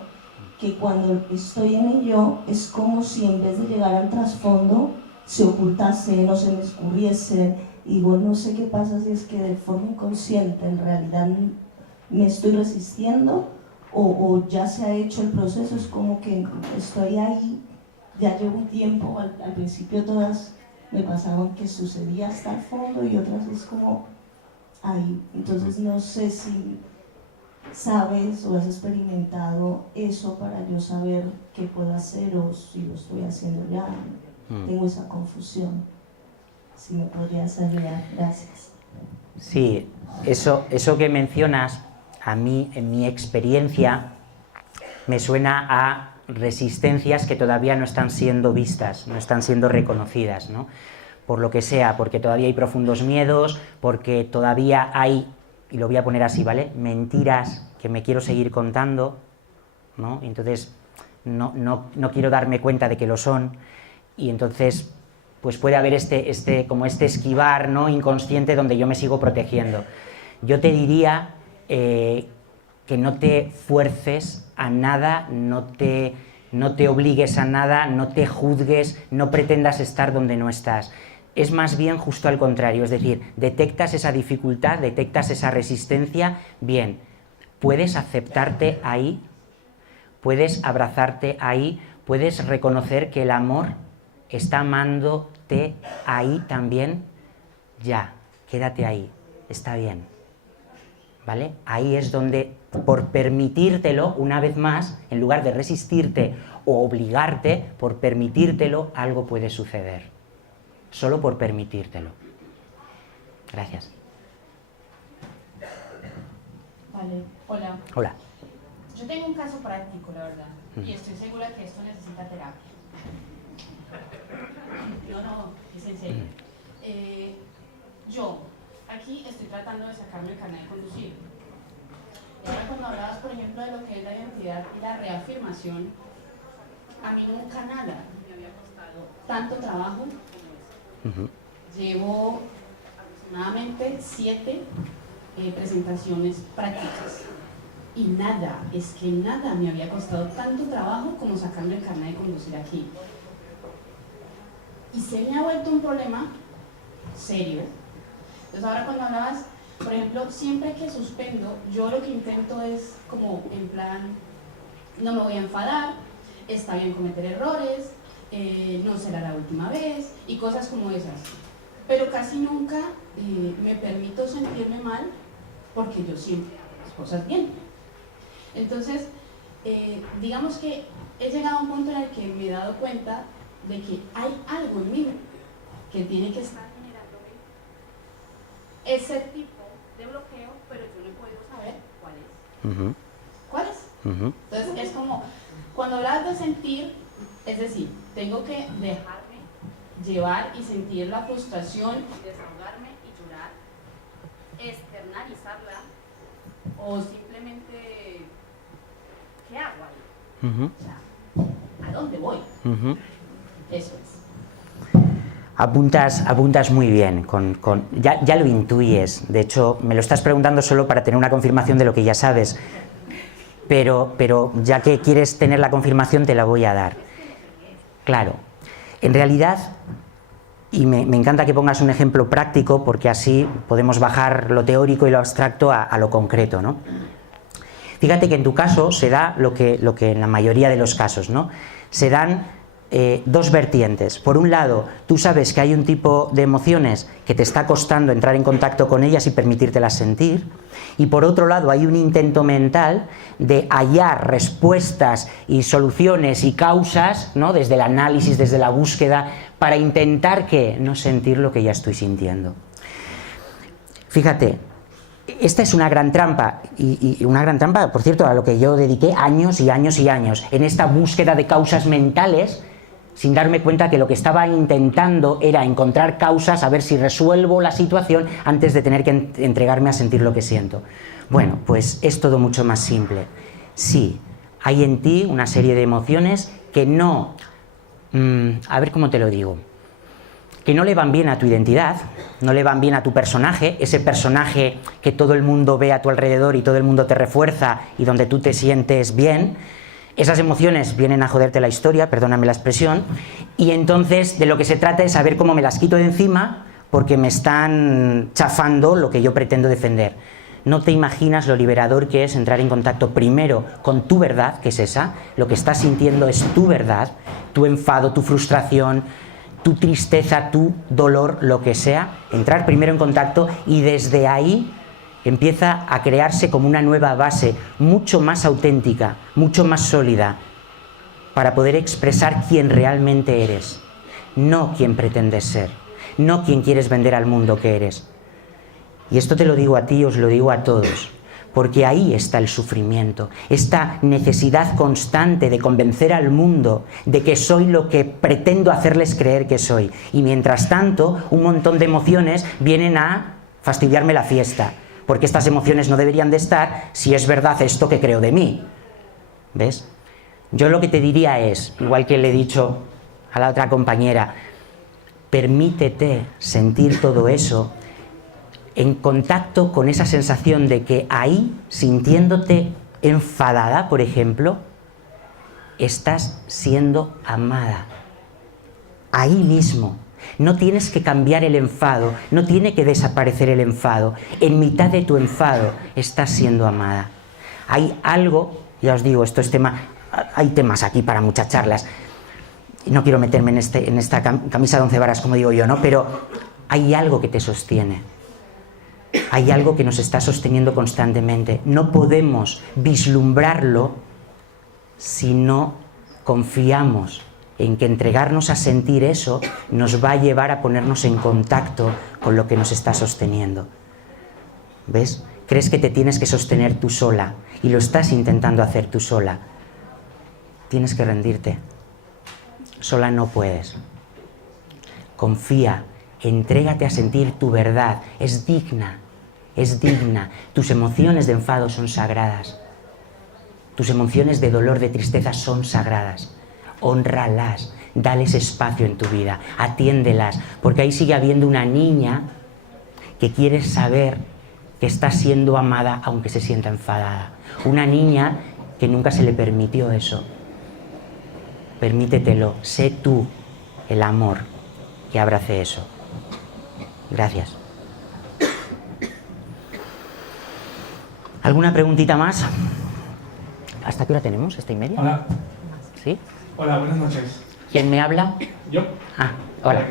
que cuando estoy en ello es como si en vez de llegar al trasfondo se ocultase, no se me escurriese, y bueno, no sé qué pasa si es que de forma inconsciente en realidad me estoy resistiendo o ya se ha hecho el proceso, es como que estoy ahí, ya llevo un tiempo, al principio todas me pasaban que sucedía hasta el fondo y otras es como ahí, entonces no sé si sabes o has experimentado eso para yo saber qué puedo hacer o si lo estoy haciendo ya. Tengo esa confusión. Si me podrías ayudar, gracias. Sí, eso que mencionas, a mí, en mi experiencia, me suena a resistencias que todavía no están siendo vistas, no están siendo reconocidas, ¿no? Por lo que sea, porque todavía hay profundos miedos, porque todavía hay, y lo voy a poner así, ¿vale?, mentiras que me quiero seguir contando, ¿no? Entonces no quiero darme cuenta de que lo son, y entonces pues puede haber este esquivar, ¿no?, inconsciente, donde yo me sigo protegiendo. Yo te diría que no te fuerces a nada, no te obligues a nada, no te juzgues, no pretendas estar donde no estás. Es más bien justo al contrario, es decir, detectas esa dificultad, detectas esa resistencia, bien, puedes aceptarte ahí, puedes abrazarte ahí, puedes reconocer que el amor está amándote ahí también, ya, quédate ahí, está bien, ¿vale? Ahí es donde, por permitírtelo, una vez más, en lugar de resistirte o obligarte, por permitírtelo, algo puede suceder. Solo por permitírtelo. Gracias. Vale, hola. Hola. Yo tengo un caso práctico, la verdad, y estoy segura que esto necesita terapia. No, es en serio. Yo aquí estoy tratando de sacarme el carnet de conducir. Y ahora cuando hablabas, por ejemplo, de lo que es la identidad y la reafirmación, a mí nunca nada me había costado tanto trabajo. Llevo aproximadamente 7 presentaciones prácticas y nada, es que nada me había costado tanto trabajo como sacarme el carnet de conducir aquí. Y se me ha vuelto un problema serio. Entonces ahora cuando hablabas, por ejemplo, siempre que suspendo, yo lo que intento es como en plan, no me voy a enfadar, está bien cometer errores, no será la última vez y cosas como esas, pero casi nunca me permito sentirme mal porque yo siempre hago las cosas bien. Entonces digamos que he llegado a un punto en el que me he dado cuenta de que hay algo en mí que tiene que estar generándome ese tipo de bloqueo, pero yo no puedo saber cuál es. ¿Cuál es? Entonces es como cuando hablas de sentir, es decir, tengo que dejarme llevar y sentir la frustración y desahogarme y llorar, externalizarla, o simplemente, ¿qué hago ahí? O sea, ¿a dónde voy? Eso es. Apuntas muy bien, ya lo intuyes, de hecho me lo estás preguntando solo para tener una confirmación de lo que ya sabes, pero ya que quieres tener la confirmación te la voy a dar. Claro, en realidad, y me encanta que pongas un ejemplo práctico porque así podemos bajar lo teórico y lo abstracto a lo concreto, ¿no? Fíjate que en tu caso se da lo que en la mayoría de los casos, ¿no? Se dan dos vertientes. Por un lado, tú sabes que hay un tipo de emociones que te está costando entrar en contacto con ellas y permitírtelas sentir, y por otro lado hay un intento mental de hallar respuestas y soluciones y causas, ¿no?, desde el análisis, desde la búsqueda, para intentar que no sentir lo que ya estoy sintiendo. Fíjate, esta es una gran trampa, y una gran trampa, por cierto, a lo que yo dediqué años y años y años, en esta búsqueda de causas mentales, sin darme cuenta que lo que estaba intentando era encontrar causas, a ver si resuelvo la situación antes de tener que entregarme a sentir lo que siento. Bueno, pues es todo mucho más simple. Sí, hay en ti una serie de emociones que no... a ver cómo te lo digo. que no le van bien a tu identidad, no le van bien a tu personaje, ese personaje que todo el mundo ve a tu alrededor y todo el mundo te refuerza y donde tú te sientes bien. Esas emociones vienen a joderte la historia, perdóname la expresión, y entonces de lo que se trata es saber cómo me las quito de encima porque me están chafando lo que yo pretendo defender. No te imaginas lo liberador que es entrar en contacto primero con tu verdad, que es esa, lo que estás sintiendo es tu verdad, tu enfado, tu frustración, tu tristeza, tu dolor, lo que sea, entrar primero en contacto y desde ahí empieza a crearse como una nueva base mucho más auténtica, mucho más sólida, para poder expresar quién realmente eres, no quién pretendes ser, no quién quieres vender al mundo que eres. Y esto te lo digo a ti, os lo digo a todos, porque ahí está el sufrimiento, esta necesidad constante de convencer al mundo de que soy lo que pretendo hacerles creer que soy. Y mientras tanto, un montón de emociones vienen a fastidiarme la fiesta, porque estas emociones no deberían de estar si es verdad esto que creo de mí. ¿Ves? Yo lo que te diría es, igual que le he dicho a la otra compañera, permítete sentir todo eso en contacto con esa sensación de que ahí, sintiéndote enfadada, por ejemplo, estás siendo amada. Ahí mismo. No tienes que cambiar el enfado, no tiene que desaparecer el enfado. En mitad de tu enfado estás siendo amada. Hay algo, ya os digo, esto es tema, hay temas aquí para muchas charlas. No quiero meterme en esta camisa de 11 varas, como digo yo, ¿no? Pero hay algo que te sostiene. Hay algo que nos está sosteniendo constantemente. No podemos vislumbrarlo si no confiamos en que entregarnos a sentir eso nos va a llevar a ponernos en contacto con lo que nos está sosteniendo. ¿Ves? Crees que te tienes que sostener tú sola y lo estás intentando hacer tú sola. Tienes que rendirte. Sola no puedes. Confía. Entrégate a sentir tu verdad, es digna, tus emociones de enfado son sagradas, tus emociones de dolor, de tristeza son sagradas, hónralas, dales espacio en tu vida, atiéndelas, porque ahí sigue habiendo una niña que quiere saber que está siendo amada aunque se sienta enfadada, una niña que nunca se le permitió eso. Permítetelo, sé tú el amor que abrace eso. Gracias. ¿Alguna preguntita más? ¿Hasta qué hora tenemos? ¿Esta y media? Hola. ¿Sí? Hola, buenas noches. ¿Quién me habla? ¿Yo? Ah, hola.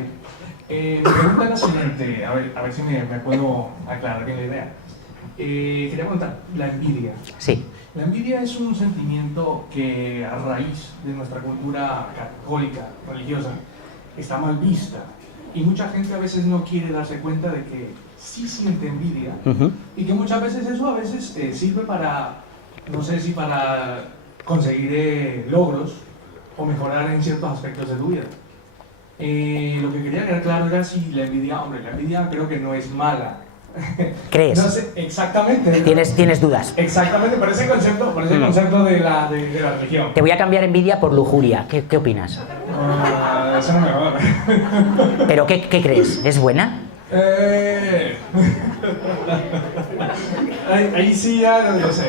Mi pregunta es la siguiente, a ver si me puedo aclarar bien la idea. Quería preguntar, la envidia. Sí. La envidia es un sentimiento que a raíz de nuestra cultura católica, religiosa, está mal vista. Y mucha gente a veces no quiere darse cuenta de que sí siente envidia y que muchas veces eso a veces sirve para, no sé si para conseguir logros o mejorar en ciertos aspectos de tu vida. Lo que quería quedar claro era si la envidia, hombre, la envidia creo que no es mala. ¿Crees? No sé, exactamente. ¿Tienes dudas? Exactamente, por ese concepto de la religión. Te voy a cambiar envidia por lujuria. ¿Qué opinas? Eso no me va. ¿Pero qué crees? ¿Es buena? Ahí sí ya no sé.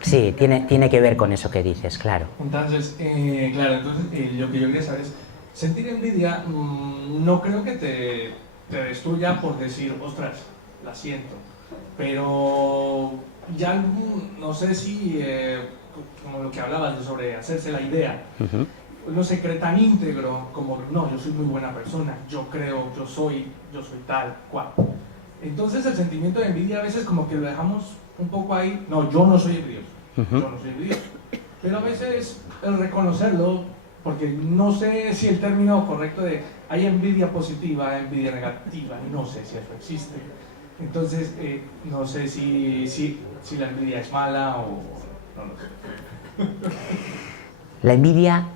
Sí, tiene que ver con eso que dices, claro. Entonces, lo que yo quería saber es, sentir envidia no creo que te destruya por decir, ostras, la siento. Pero ya no sé si, como lo que hablabas sobre hacerse la idea, no se cree tan íntegro como, no, yo soy muy buena persona, yo creo, yo soy tal cual. Entonces el sentimiento de envidia a veces como que lo dejamos un poco ahí, no, yo no soy envidioso, yo no soy envidioso. Pero a veces el reconocerlo, porque no sé si el término correcto de hay envidia positiva, envidia negativa, no sé si eso existe. Entonces no sé si la envidia es mala o no lo sé. La envidia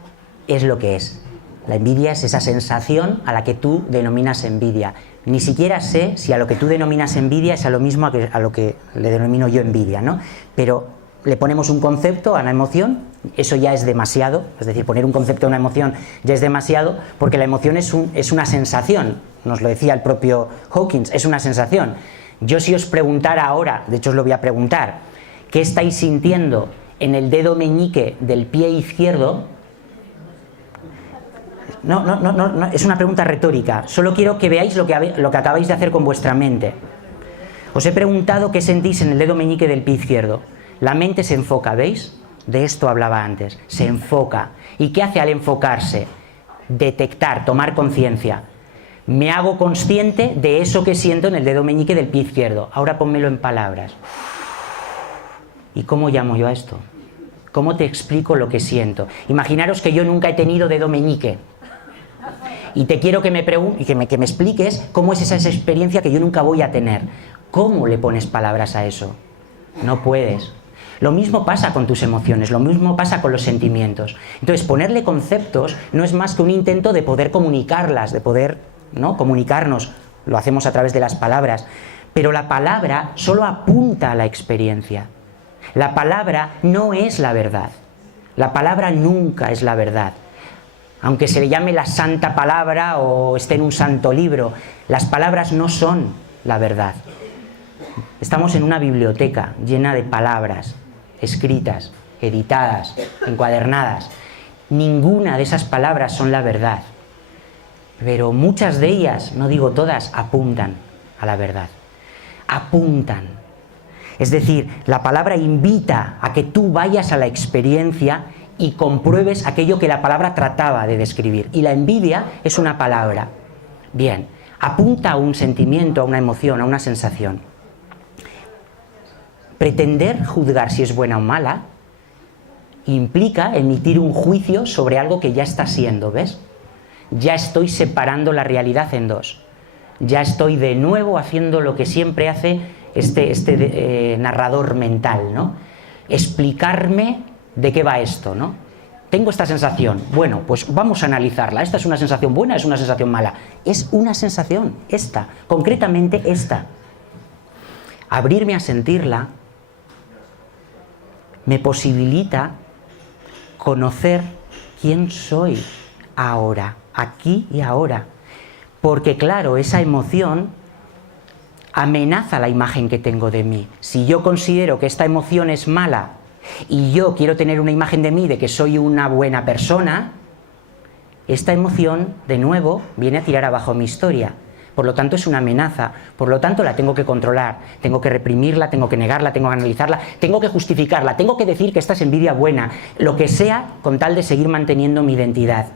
es lo que es. La envidia es esa sensación a la que tú denominas envidia. Ni siquiera sé si a lo que tú denominas envidia es a lo mismo a lo que le denomino yo envidia, ¿no? Pero le ponemos un concepto a una emoción, eso ya es demasiado, es decir, poner un concepto a una emoción ya es demasiado, porque la emoción es una sensación, nos lo decía el propio Hawkins, es una sensación. Yo si os preguntara ahora, de hecho os lo voy a preguntar, ¿qué estáis sintiendo en el dedo meñique del pie izquierdo? No, es una pregunta retórica, solo quiero que veáis lo que acabáis de hacer con vuestra mente. Os he preguntado qué sentís en el dedo meñique del pie izquierdo. La mente se enfoca, ¿veis? De esto hablaba antes, se enfoca. ¿Y qué hace al enfocarse? Detectar, tomar conciencia. Me hago consciente de eso que siento en el dedo meñique del pie izquierdo. Ahora pónmelo en palabras. ¿Y cómo llamo yo a esto? ¿Cómo te explico lo que siento? Imaginaros que yo nunca he tenido dedo meñique. Y te quiero que me expliques cómo es esa experiencia que yo nunca voy a tener. ¿Cómo le pones palabras a eso? No puedes. Lo mismo pasa con tus emociones, lo mismo pasa con los sentimientos. Entonces, ponerle conceptos no es más que un intento de poder comunicarlas, de poder, ¿no?, comunicarnos. Lo hacemos a través de las palabras. Pero la palabra solo apunta a la experiencia. La palabra no es la verdad. La palabra nunca es la verdad. Aunque se le llame la santa palabra o esté en un santo libro, las palabras no son la verdad. Estamos en una biblioteca llena de palabras, escritas, editadas, encuadernadas. Ninguna de esas palabras son la verdad. Pero muchas de ellas, no digo todas, apuntan a la verdad. Apuntan. Es decir, la palabra invita a que tú vayas a la experiencia y compruebes aquello que la palabra trataba de describir. Y la envidia es una palabra. Bien, apunta a un sentimiento, a una emoción, a una sensación. Pretender juzgar si es buena o mala implica emitir un juicio sobre algo que ya está siendo, ¿ves? Ya estoy separando la realidad en dos. Ya estoy de nuevo haciendo lo que siempre hace este narrador mental, ¿no? Explicarme de qué va esto, ¿no? Tengo esta sensación, bueno, pues vamos a analizarla. ¿Esta es una sensación buena, es una sensación mala? Es una sensación, esta, concretamente esta. Abrirme a sentirla me posibilita conocer quién soy ahora, aquí y ahora. Porque claro, esa emoción amenaza la imagen que tengo de mí. Si yo considero que esta emoción es mala y yo quiero tener una imagen de mí de que soy una buena persona, esta emoción, de nuevo, viene a tirar abajo mi historia. Por lo tanto, es una amenaza. Por lo tanto, la tengo que controlar. Tengo que reprimirla, tengo que negarla, tengo que analizarla, tengo que justificarla, tengo que decir que esta es envidia buena, lo que sea, con tal de seguir manteniendo mi identidad.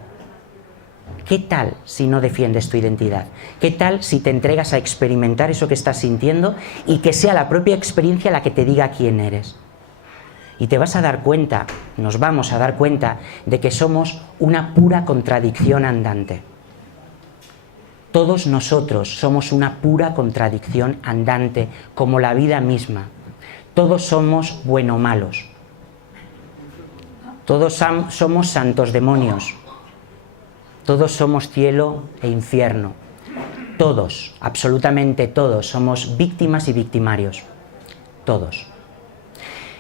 ¿Qué tal si no defiendes tu identidad? ¿Qué tal si te entregas a experimentar eso que estás sintiendo y que sea la propia experiencia la que te diga quién eres? Y te vas a dar cuenta, nos vamos a dar cuenta, de que somos una pura contradicción andante. Todos nosotros somos una pura contradicción andante, como la vida misma. Todos somos bueno malos. Todos somos santos demonios. Todos somos cielo e infierno. Todos, absolutamente todos, somos víctimas y victimarios. Todos.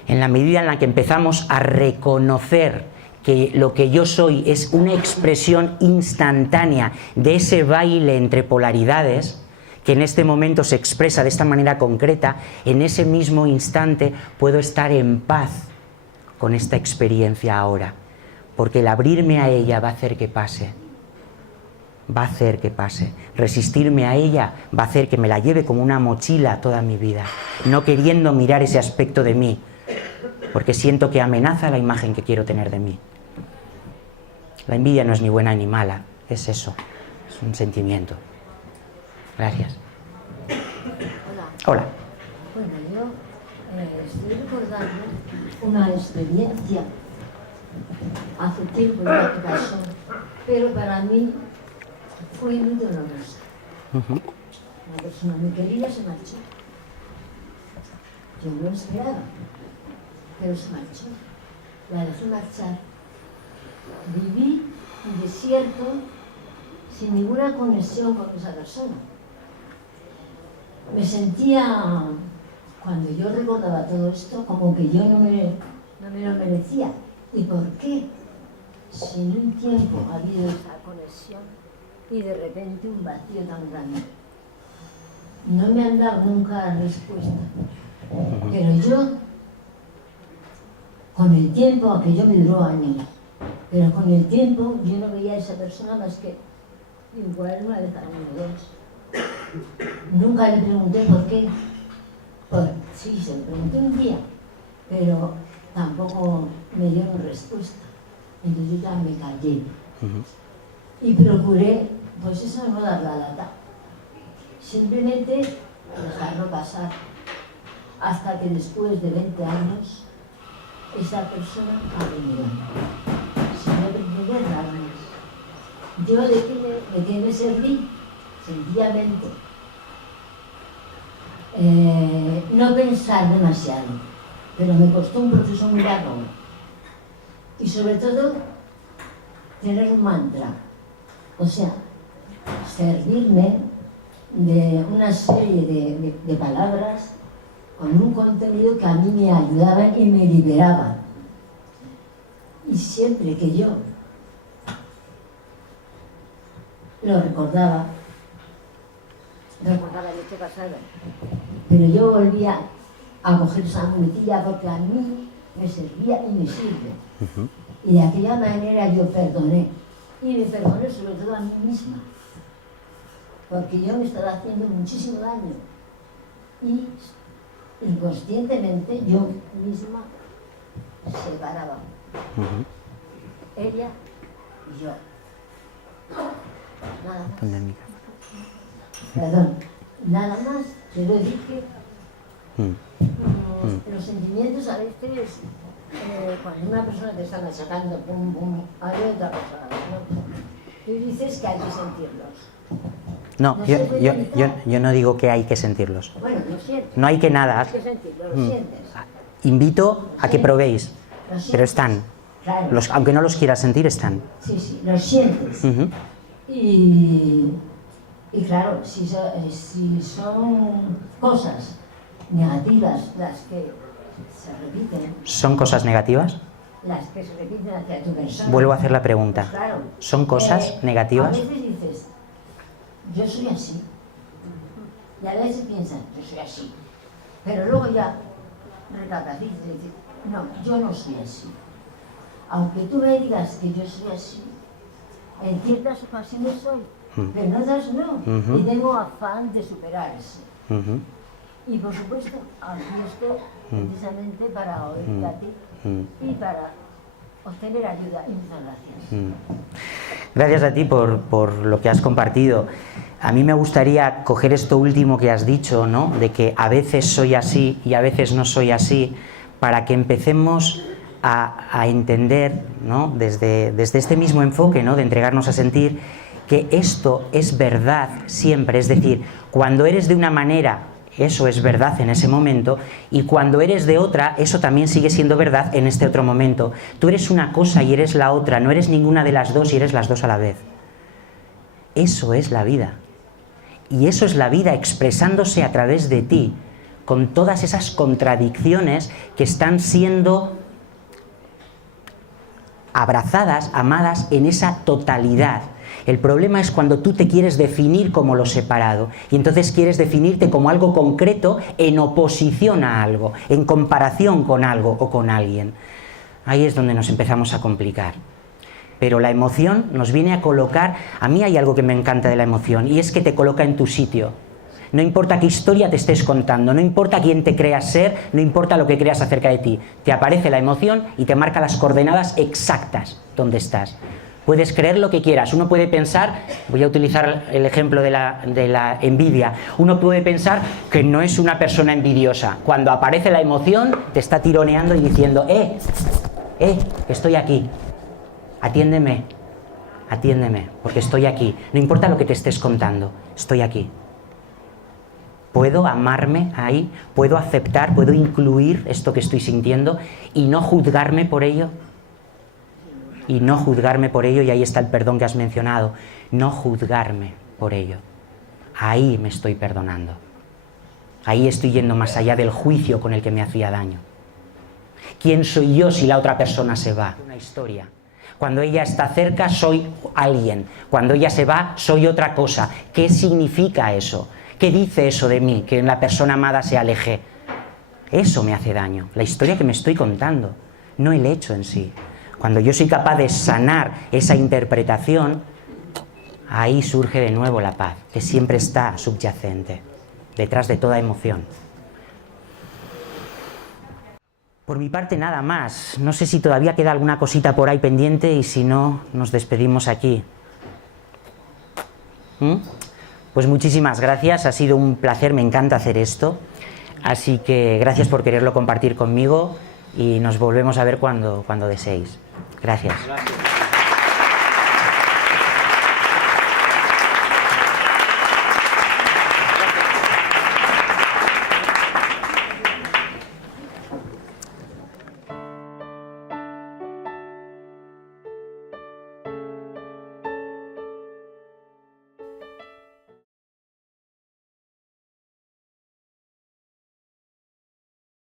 En la medida en la que empezamos a reconocer que lo que yo soy es una expresión instantánea de ese baile entre polaridades, que en este momento se expresa de esta manera concreta, en ese mismo instante puedo estar en paz con esta experiencia ahora, porque el abrirme a ella va a hacer que pase. Va a hacer que pase. Resistirme a ella va a hacer que me la lleve como una mochila toda mi vida, no queriendo mirar ese aspecto de mí, porque siento que amenaza la imagen que quiero tener de mí. La envidia no es ni buena ni mala, es eso, es un sentimiento. Gracias. Hola. Bueno, yo estoy recordando una experiencia hace tiempo ya que pasó, pero para mí fue muy dolorosa. Una persona muy querida se marchó. Yo no lo esperaba, pero se marchó. La dejé marchar. Viví un desierto sin ninguna conexión con esa persona. Me sentía cuando yo recordaba todo esto, como que yo no me lo merecía. ¿Y por qué? Si en un tiempo ha habido esa conexión y de repente un vacío tan grande. No me han dado nunca respuesta. Pero yo, con el tiempo, aquello me duró años, pero con el tiempo yo no veía a esa persona más que igual una vez al año o dos. Nunca le pregunté por qué. Sí, se lo pregunté un día, pero tampoco me dieron respuesta. Entonces ya me callé. Y procuré, pues eso, no dar la lata. Simplemente dejarlo pasar. Hasta que después de 20 años, esa persona ha venido. Si no pretendía nada más. Yo de qué me serví, sencillamente. No pensar demasiado, pero me costó un proceso muy largo. Y sobre todo, tener un mantra. O sea, servirme de una serie de palabras con un contenido que a mí me ayudaban y me liberaban. Y siempre que yo lo recordaba el hecho pasado, pero yo volvía a coger esa muletilla porque a mí me servía y me sirve. Y de aquella manera yo perdoné. Y me perdoné sobre todo a mí misma, porque yo me estaba haciendo muchísimo daño. Y inconscientemente yo misma separaba. Ella y yo. Nada más. Perdón, nada más. Quiero decir que los sentimientos a veces, cuando una persona te está machacando, pum, pum, hay otra cosa, ¿no? Tú dices que hay que sentirlos. No, yo no digo que hay que sentirlos. Bueno, lo sientes. No hay que nada. Hay que sentirlos, lo sientes. Invito a que probéis, pero están. Claro. Aunque no los quieras sentir, están. Sí, los sientes. Y claro, si son cosas negativas las que se repiten. ¿Son cosas negativas? Las que se repiten hacia tu persona. Vuelvo a hacer la pregunta. Pues claro, ¿Son cosas negativas? A veces dices, yo soy así. Y a veces piensas, yo soy así. Pero luego ya recapacitas y dices, no, yo no soy así. Aunque tú me digas que yo soy así, en ciertas ocasiones soy, pero en otras no. Y tengo afán de superar eso. Y por supuesto, aquí estoy precisamente para oírte a ti y para obtener ayuda. Y muchas gracias. Gracias a ti por lo que has compartido. A mí me gustaría coger esto último que has dicho, ¿no? De que a veces soy así y a veces no soy así, para que empecemos a entender, ¿no? Desde este mismo enfoque, ¿no? De entregarnos a sentir, que esto es verdad siempre. Es decir, cuando eres de una manera, eso es verdad en ese momento, y cuando eres de otra, eso también sigue siendo verdad en este otro momento. Tú eres una cosa y eres la otra, no eres ninguna de las dos y eres las dos a la vez. Eso es la vida. Y eso es la vida expresándose a través de ti, con todas esas contradicciones que están siendo abrazadas, amadas en esa totalidad. El problema es cuando tú te quieres definir como lo separado y entonces quieres definirte como algo concreto en oposición a algo, en comparación con algo o con alguien. Ahí es donde nos empezamos a complicar. Pero la emoción nos viene a colocar... A mí hay algo que me encanta de la emoción y es que te coloca en tu sitio. No importa qué historia te estés contando, no importa quién te creas ser, no importa lo que creas acerca de ti. Te aparece la emoción y te marca las coordenadas exactas donde estás. Puedes creer lo que quieras. Uno puede pensar, voy a utilizar el ejemplo de la envidia, uno puede pensar que no es una persona envidiosa. Cuando aparece la emoción, te está tironeando y diciendo, estoy aquí, atiéndeme, porque estoy aquí. No importa lo que te estés contando, estoy aquí. Puedo amarme ahí, puedo aceptar, puedo incluir esto que estoy sintiendo y no juzgarme por ello. Y no juzgarme por ello, y ahí está el perdón que has mencionado. No juzgarme por ello. Ahí me estoy perdonando. Ahí estoy yendo más allá del juicio con el que me hacía daño. ¿Quién soy yo si la otra persona se va? Una historia. Cuando ella está cerca soy alguien, cuando ella se va soy otra cosa. ¿Qué significa eso? ¿Qué dice eso de mí, que la persona amada se aleje? Eso me hace daño, la historia que me estoy contando, no el hecho en sí. Cuando yo soy capaz de sanar esa interpretación, ahí surge de nuevo la paz, que siempre está subyacente, detrás de toda emoción. Por mi parte nada más, no sé si todavía queda alguna cosita por ahí pendiente y si no, nos despedimos aquí. Pues muchísimas gracias, ha sido un placer, me encanta hacer esto, así que gracias por quererlo compartir conmigo y nos volvemos a ver cuando deseéis. Gracias.